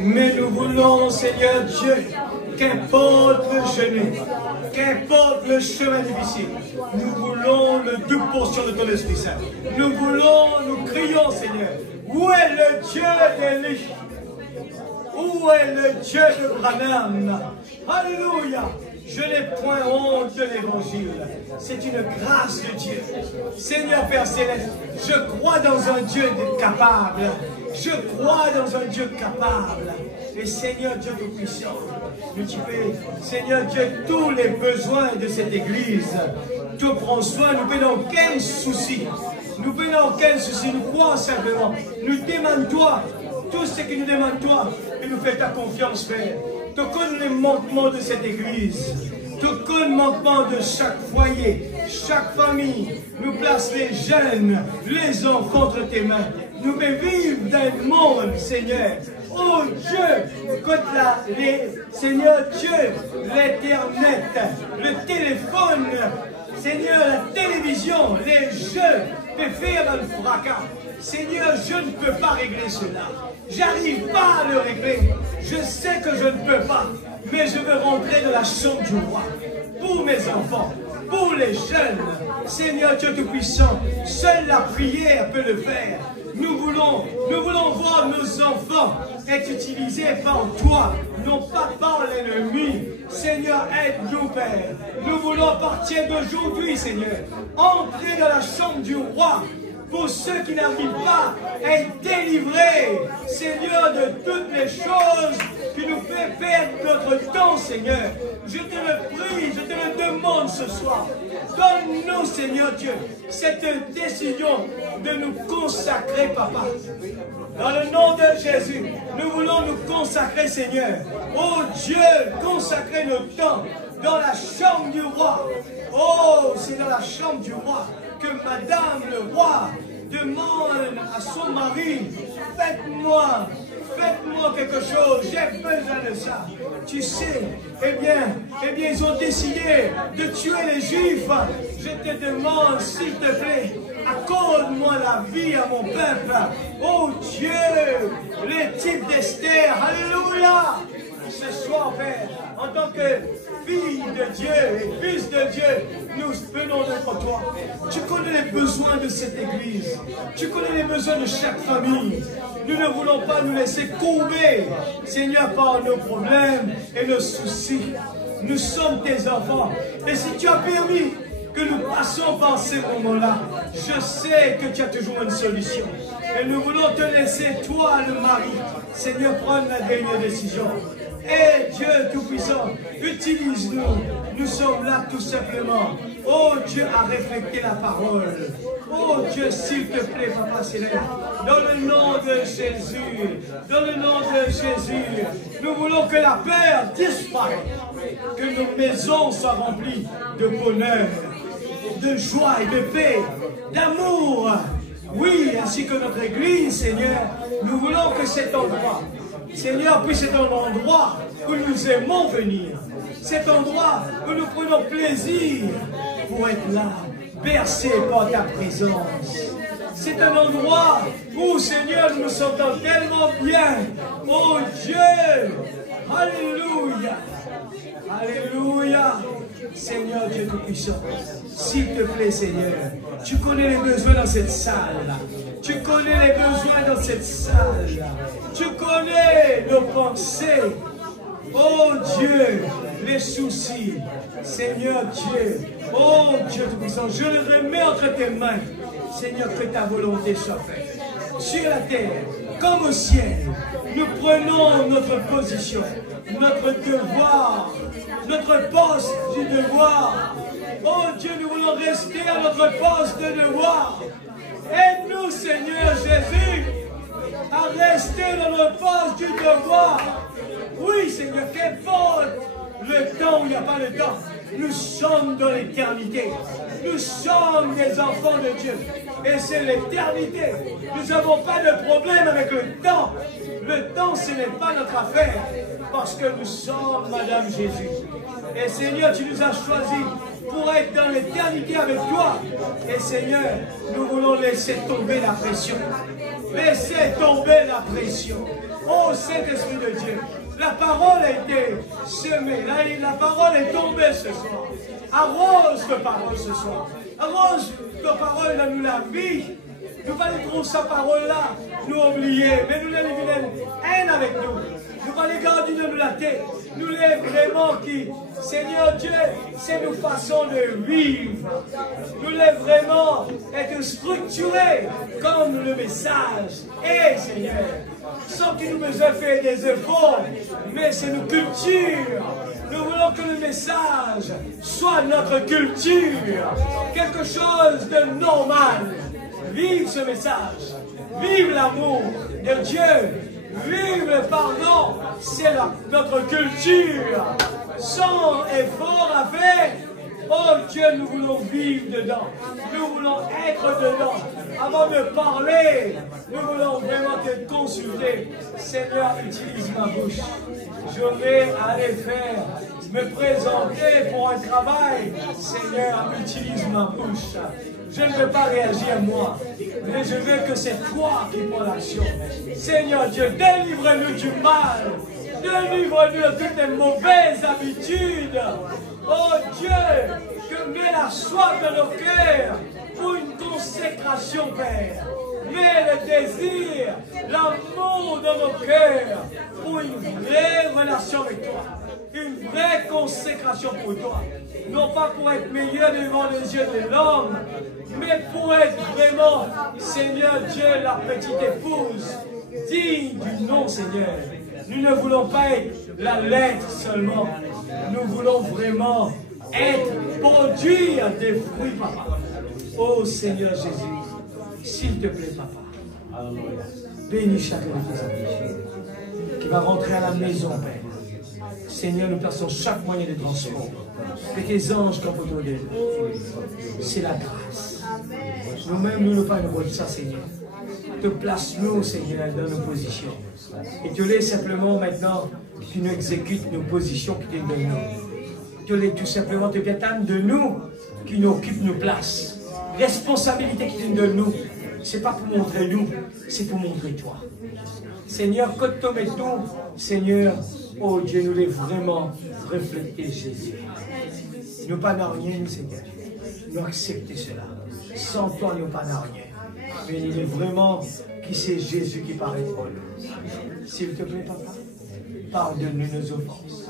Mais nous voulons, Seigneur Dieu, qu'importe le jeûne, qu'importe le chemin difficile, nous voulons le double portion de ton Esprit Saint. Nous crions, Seigneur, où est le Dieu d'Élie? Où est le Dieu de Branham? Alléluia! Je n'ai point honte de l'évangile. C'est une grâce de Dieu. Seigneur Père Céleste, je crois dans un Dieu capable. Je crois dans un Dieu capable. Et Seigneur Dieu Tout-Puissant, Seigneur Dieu, tous les besoins de cette Église, tu prends soin, nous n'avons aucun souci. Nous n'avons aucun souci, nous croyons simplement. Nous demandons toi, tout ce que nous demandons toi, et nous fais ta confiance, Père. Tu connais les manquements de cette Église. Tu connais le manquement de chaque foyer, chaque famille. Nous place les jeunes, les enfants entre tes mains. Nous vivons dans le monde, Seigneur. Oh Dieu, Seigneur Dieu, l'Internet, le téléphone, Seigneur, la télévision, les jeux, peuvent faire dans le fracas. Seigneur, je ne peux pas régler cela. J'arrive pas à le régler. Je sais que je ne peux pas. Mais je veux rentrer dans la chambre du roi. Pour mes enfants, pour les jeunes. Seigneur Dieu Tout-Puissant, seule la prière peut le faire. Nous voulons voir nos enfants être utilisés par toi, non pas par l'ennemi. Seigneur, aide-nous, Père. Nous voulons partir d'aujourd'hui, Seigneur, entrer dans la chambre du roi. Pour ceux qui n'arrivent pas à être délivrés, Seigneur, de toutes les choses qui nous fait perdre notre temps, Seigneur. Je te le prie, je te le demande ce soir. Donne-nous, Seigneur Dieu, cette décision de nous consacrer, Papa. Dans le nom de Jésus, nous voulons nous consacrer, Seigneur. Oh Dieu, consacrer notre temps dans la chambre du roi. Oh, c'est dans la chambre du roi que Madame le roi demande à son mari, faites-moi quelque chose, j'ai besoin de ça. Tu sais, eh bien, ils ont décidé de tuer les Juifs. Je te demande, s'il te plaît, accorde-moi la vie à mon peuple. Oh Dieu, les types d'Esther, alléluia. Ce soir, Père, en tant que fille de Dieu et fils de Dieu, nous venons devant toi. Tu connais les besoins de cette Église. Tu connais les besoins de chaque famille. Nous ne voulons pas nous laisser courber, Seigneur, par nos problèmes et nos soucis. Nous sommes tes enfants. Et si tu as permis que nous passions par ces moments-là, je sais que tu as toujours une solution. Et nous voulons te laisser, toi, le mari, Seigneur, prendre la dernière décision. Et Dieu Tout-Puissant, utilise-nous. Nous sommes là tout simplement. Oh Dieu, à refléter la parole. Oh Dieu, s'il te plaît, Papa Céleste, dans le nom de Jésus, dans le nom de Jésus, nous voulons que la peur disparaisse, que nos maisons soient remplies de bonheur, de joie et de paix, d'amour. Oui, ainsi que notre Église, Seigneur, nous voulons que cet endroit, Seigneur, puisse être un endroit où nous aimons venir. Cet endroit où nous prenons plaisir pour être là, bercés par ta présence. C'est un endroit où, Seigneur, nous nous sentons tellement bien. Oh Dieu, alléluia, alléluia. Seigneur Dieu Tout-Puissant, s'il te plaît, Seigneur, tu connais les besoins dans cette salle. Tu connais les besoins dans cette salle. Tu connais nos pensées. Oh Dieu, les soucis. Seigneur Dieu, oh Dieu Tout-Puissant, je le remets entre tes mains. Seigneur, que ta volonté soit faite. Sur la terre, comme au ciel, nous prenons notre position, notre devoir, notre poste du devoir. Oh Dieu, nous voulons rester à notre poste de devoir. Aide-nous, Seigneur Jésus, à rester dans notre poste du devoir. Oui, Seigneur, qu'importe le temps où il n'y a pas de temps, nous sommes dans l'éternité. Nous sommes des enfants de Dieu. Et c'est l'éternité. Nous n'avons pas de problème avec le temps. Le temps, ce n'est pas notre affaire. Parce que nous sommes Madame Jésus. Et Seigneur, tu nous as choisis pour être dans l'éternité avec toi. Et Seigneur, nous voulons laisser tomber la pression. Laissez tomber la pression. Oh Saint-Esprit de Dieu, la parole a été semée, la parole est tombée ce soir. Arrose de parole ce soir. Arrose de parole dans nous la vie. Nous ne pas trouver sa parole-là, nous oublier, mais nous l'avons haine avec nous. Nous ne pas les garder de nous la tête. Nous l'avons vraiment qui, Seigneur Dieu, c'est nos façons de vivre. Nous l'avons vraiment être structurés comme le message. Et Seigneur, sans qu'il nous besoin de faire des efforts, mais c'est nos cultures. Nous voulons que le message soit notre culture, quelque chose de normal. Vive ce message, vive l'amour de Dieu, vive le pardon, c'est notre culture, sans effort à faire. Oh Dieu, nous voulons vivre dedans, nous voulons être dedans. Avant de parler, nous voulons vraiment te consulter. Seigneur, utilise ma bouche. Je vais aller faire, me présenter pour un travail. Seigneur, utilise ma bouche. Je ne veux pas réagir moi, mais je veux que c'est toi qui prends l'action. Seigneur Dieu, délivre-nous du mal. Délivre-nous de toutes les mauvaises habitudes. Oh Dieu, que mets la soif dans nos cœurs pour une consécration, Père. Mets le désir, l'amour dans nos cœurs pour une vraie relation avec toi. Une vraie consécration pour toi. Non pas pour être meilleur devant les yeux de l'homme, mais pour être vraiment, Seigneur Dieu, la petite épouse, digne du nom, Seigneur. Nous ne voulons pas être la lettre seulement. Nous voulons vraiment être, produire des fruits, Papa. Oh Seigneur Jésus, s'il te plaît, Papa. Bénis chacun de tes amis qui va rentrer à la maison, Père. Seigneur, nous plaçons chaque moyen de transport. Que tes anges campent autour de nous. C'est la grâce. Nous-mêmes, nous ne pas nous ça, Seigneur. Te place-nous, Seigneur, dans nos positions. Et te laisse simplement maintenant que tu nous exécutes nos positions qui t'es données. Te laisse tout simplement te pétane de nous qui nous occupent nos places. Responsabilité qui t'est de nous. Ce n'est pas pour montrer nous, c'est pour montrer toi. Seigneur, quand tu mets tout, Seigneur, oh Dieu, nous voulons vraiment refléter Jésus. Nous pas n'a rien, Seigneur. Nous accepter cela. Sans toi, nous pas n'a rien. Mais il est vraiment qui c'est Jésus qui paraît pour nous. S'il te plaît, Papa, pardonne-nous nos offenses,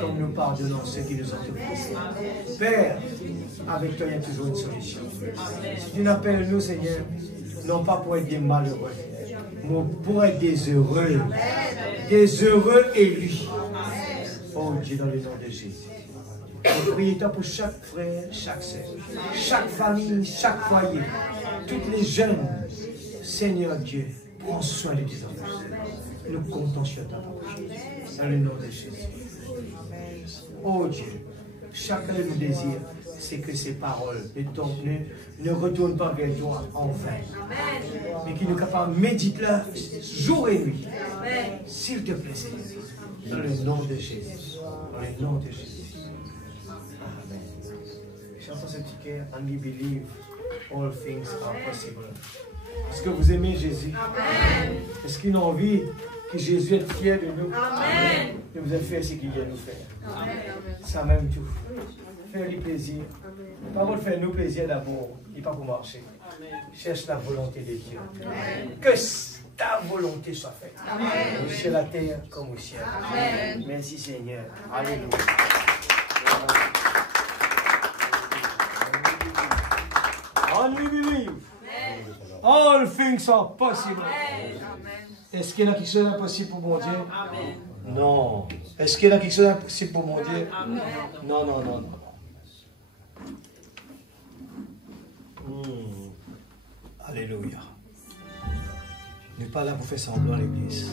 comme nous pardonnons ceux qui nous ont offensés. Père, avec toi, il y a toujours une solution. Si tu n'appelles nous, Seigneur, non pas pour être des malheureux, mais pour être des heureux élus. Oh Dieu, dans le nom de Jésus. Je prie toi pour chaque frère, chaque sœur, chaque famille, chaque foyer, toutes les jeunes. Seigneur Dieu, prends soin de tes enfants. Nous comptons sur ta parole. Dans le nom de Jésus. Oh Dieu, chacun de nos désirs, c'est que ces paroles ne retournent pas vers toi en vain. Mais qu'ils nous capables de méditer là jour et nuit. S'il te plaît, Seigneur. Dans le nom de Jésus. Dans le nom de Jésus. Amen. Chantons ce petit cœur. And we believe all things are possible. Est-ce que vous aimez Jésus? Amen. Est-ce qu'il a envie que Jésus est fier de nous? Amen. De vous faire ce qu'il vient nous faire. Amen. Ça même tout. Faire-lui plaisir. Pas pour faire nous plaisir d'abord. Il n'est pas pour marcher. Amen. Cherche la volonté de Dieu. Amen. Que ta volonté soit faite. Amen. Sur la terre comme au ciel. Amen. Merci Seigneur. Alléluia. And we believe. All things are possible. Est-ce qu'il y a quelque chose d'impossible pour mon Dieu? Amen. Non. Est-ce qu'il y a quelque chose d'impossible pour mon Dieu? Amen. Non, non, non, non. Alléluia. On n'est pas là pour faire semblant l'église.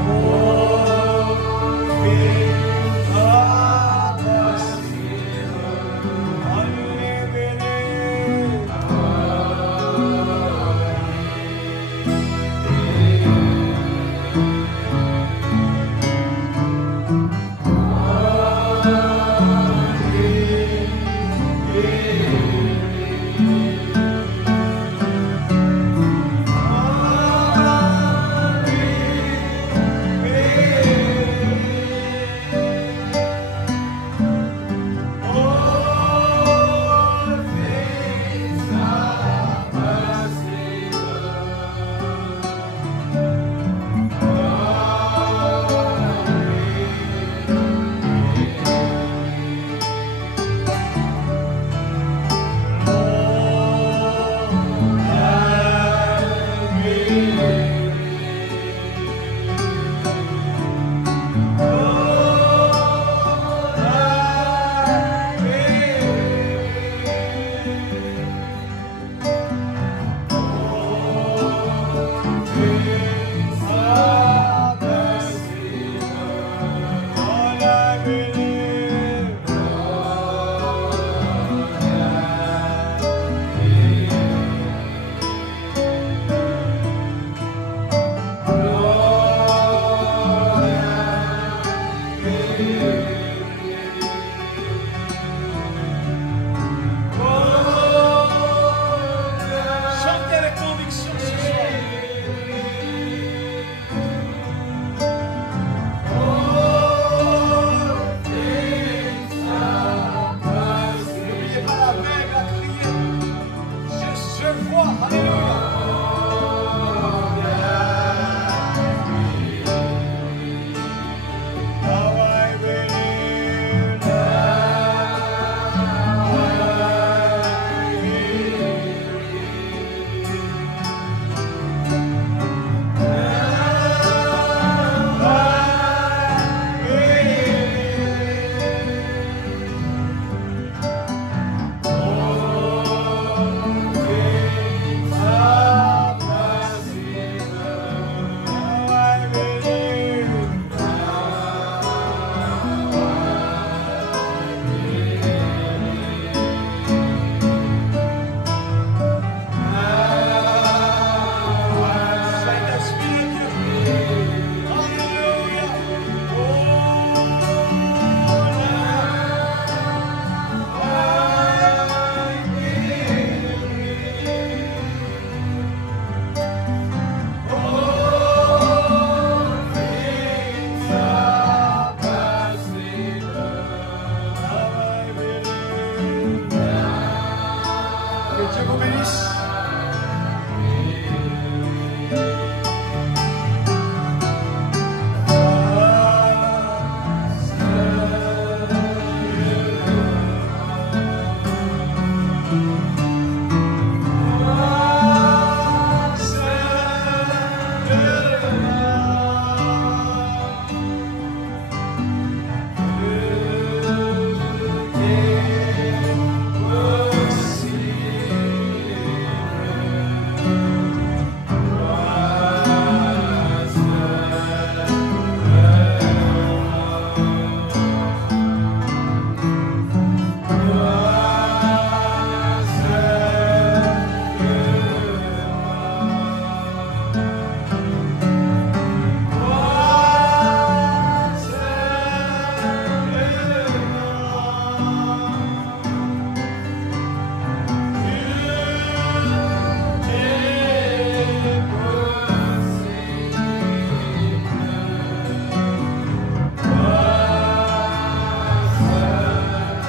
Oh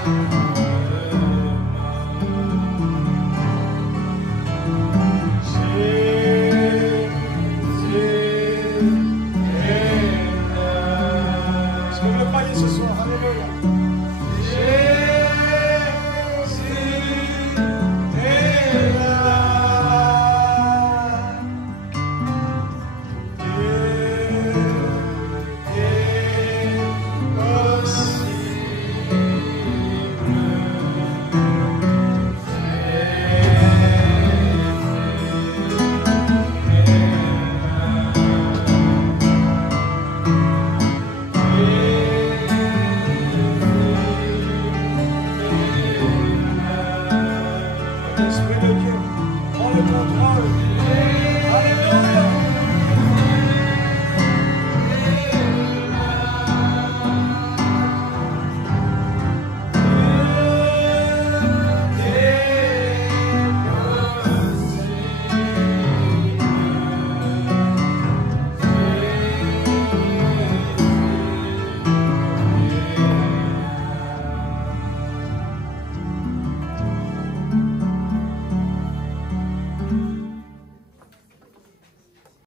Amen.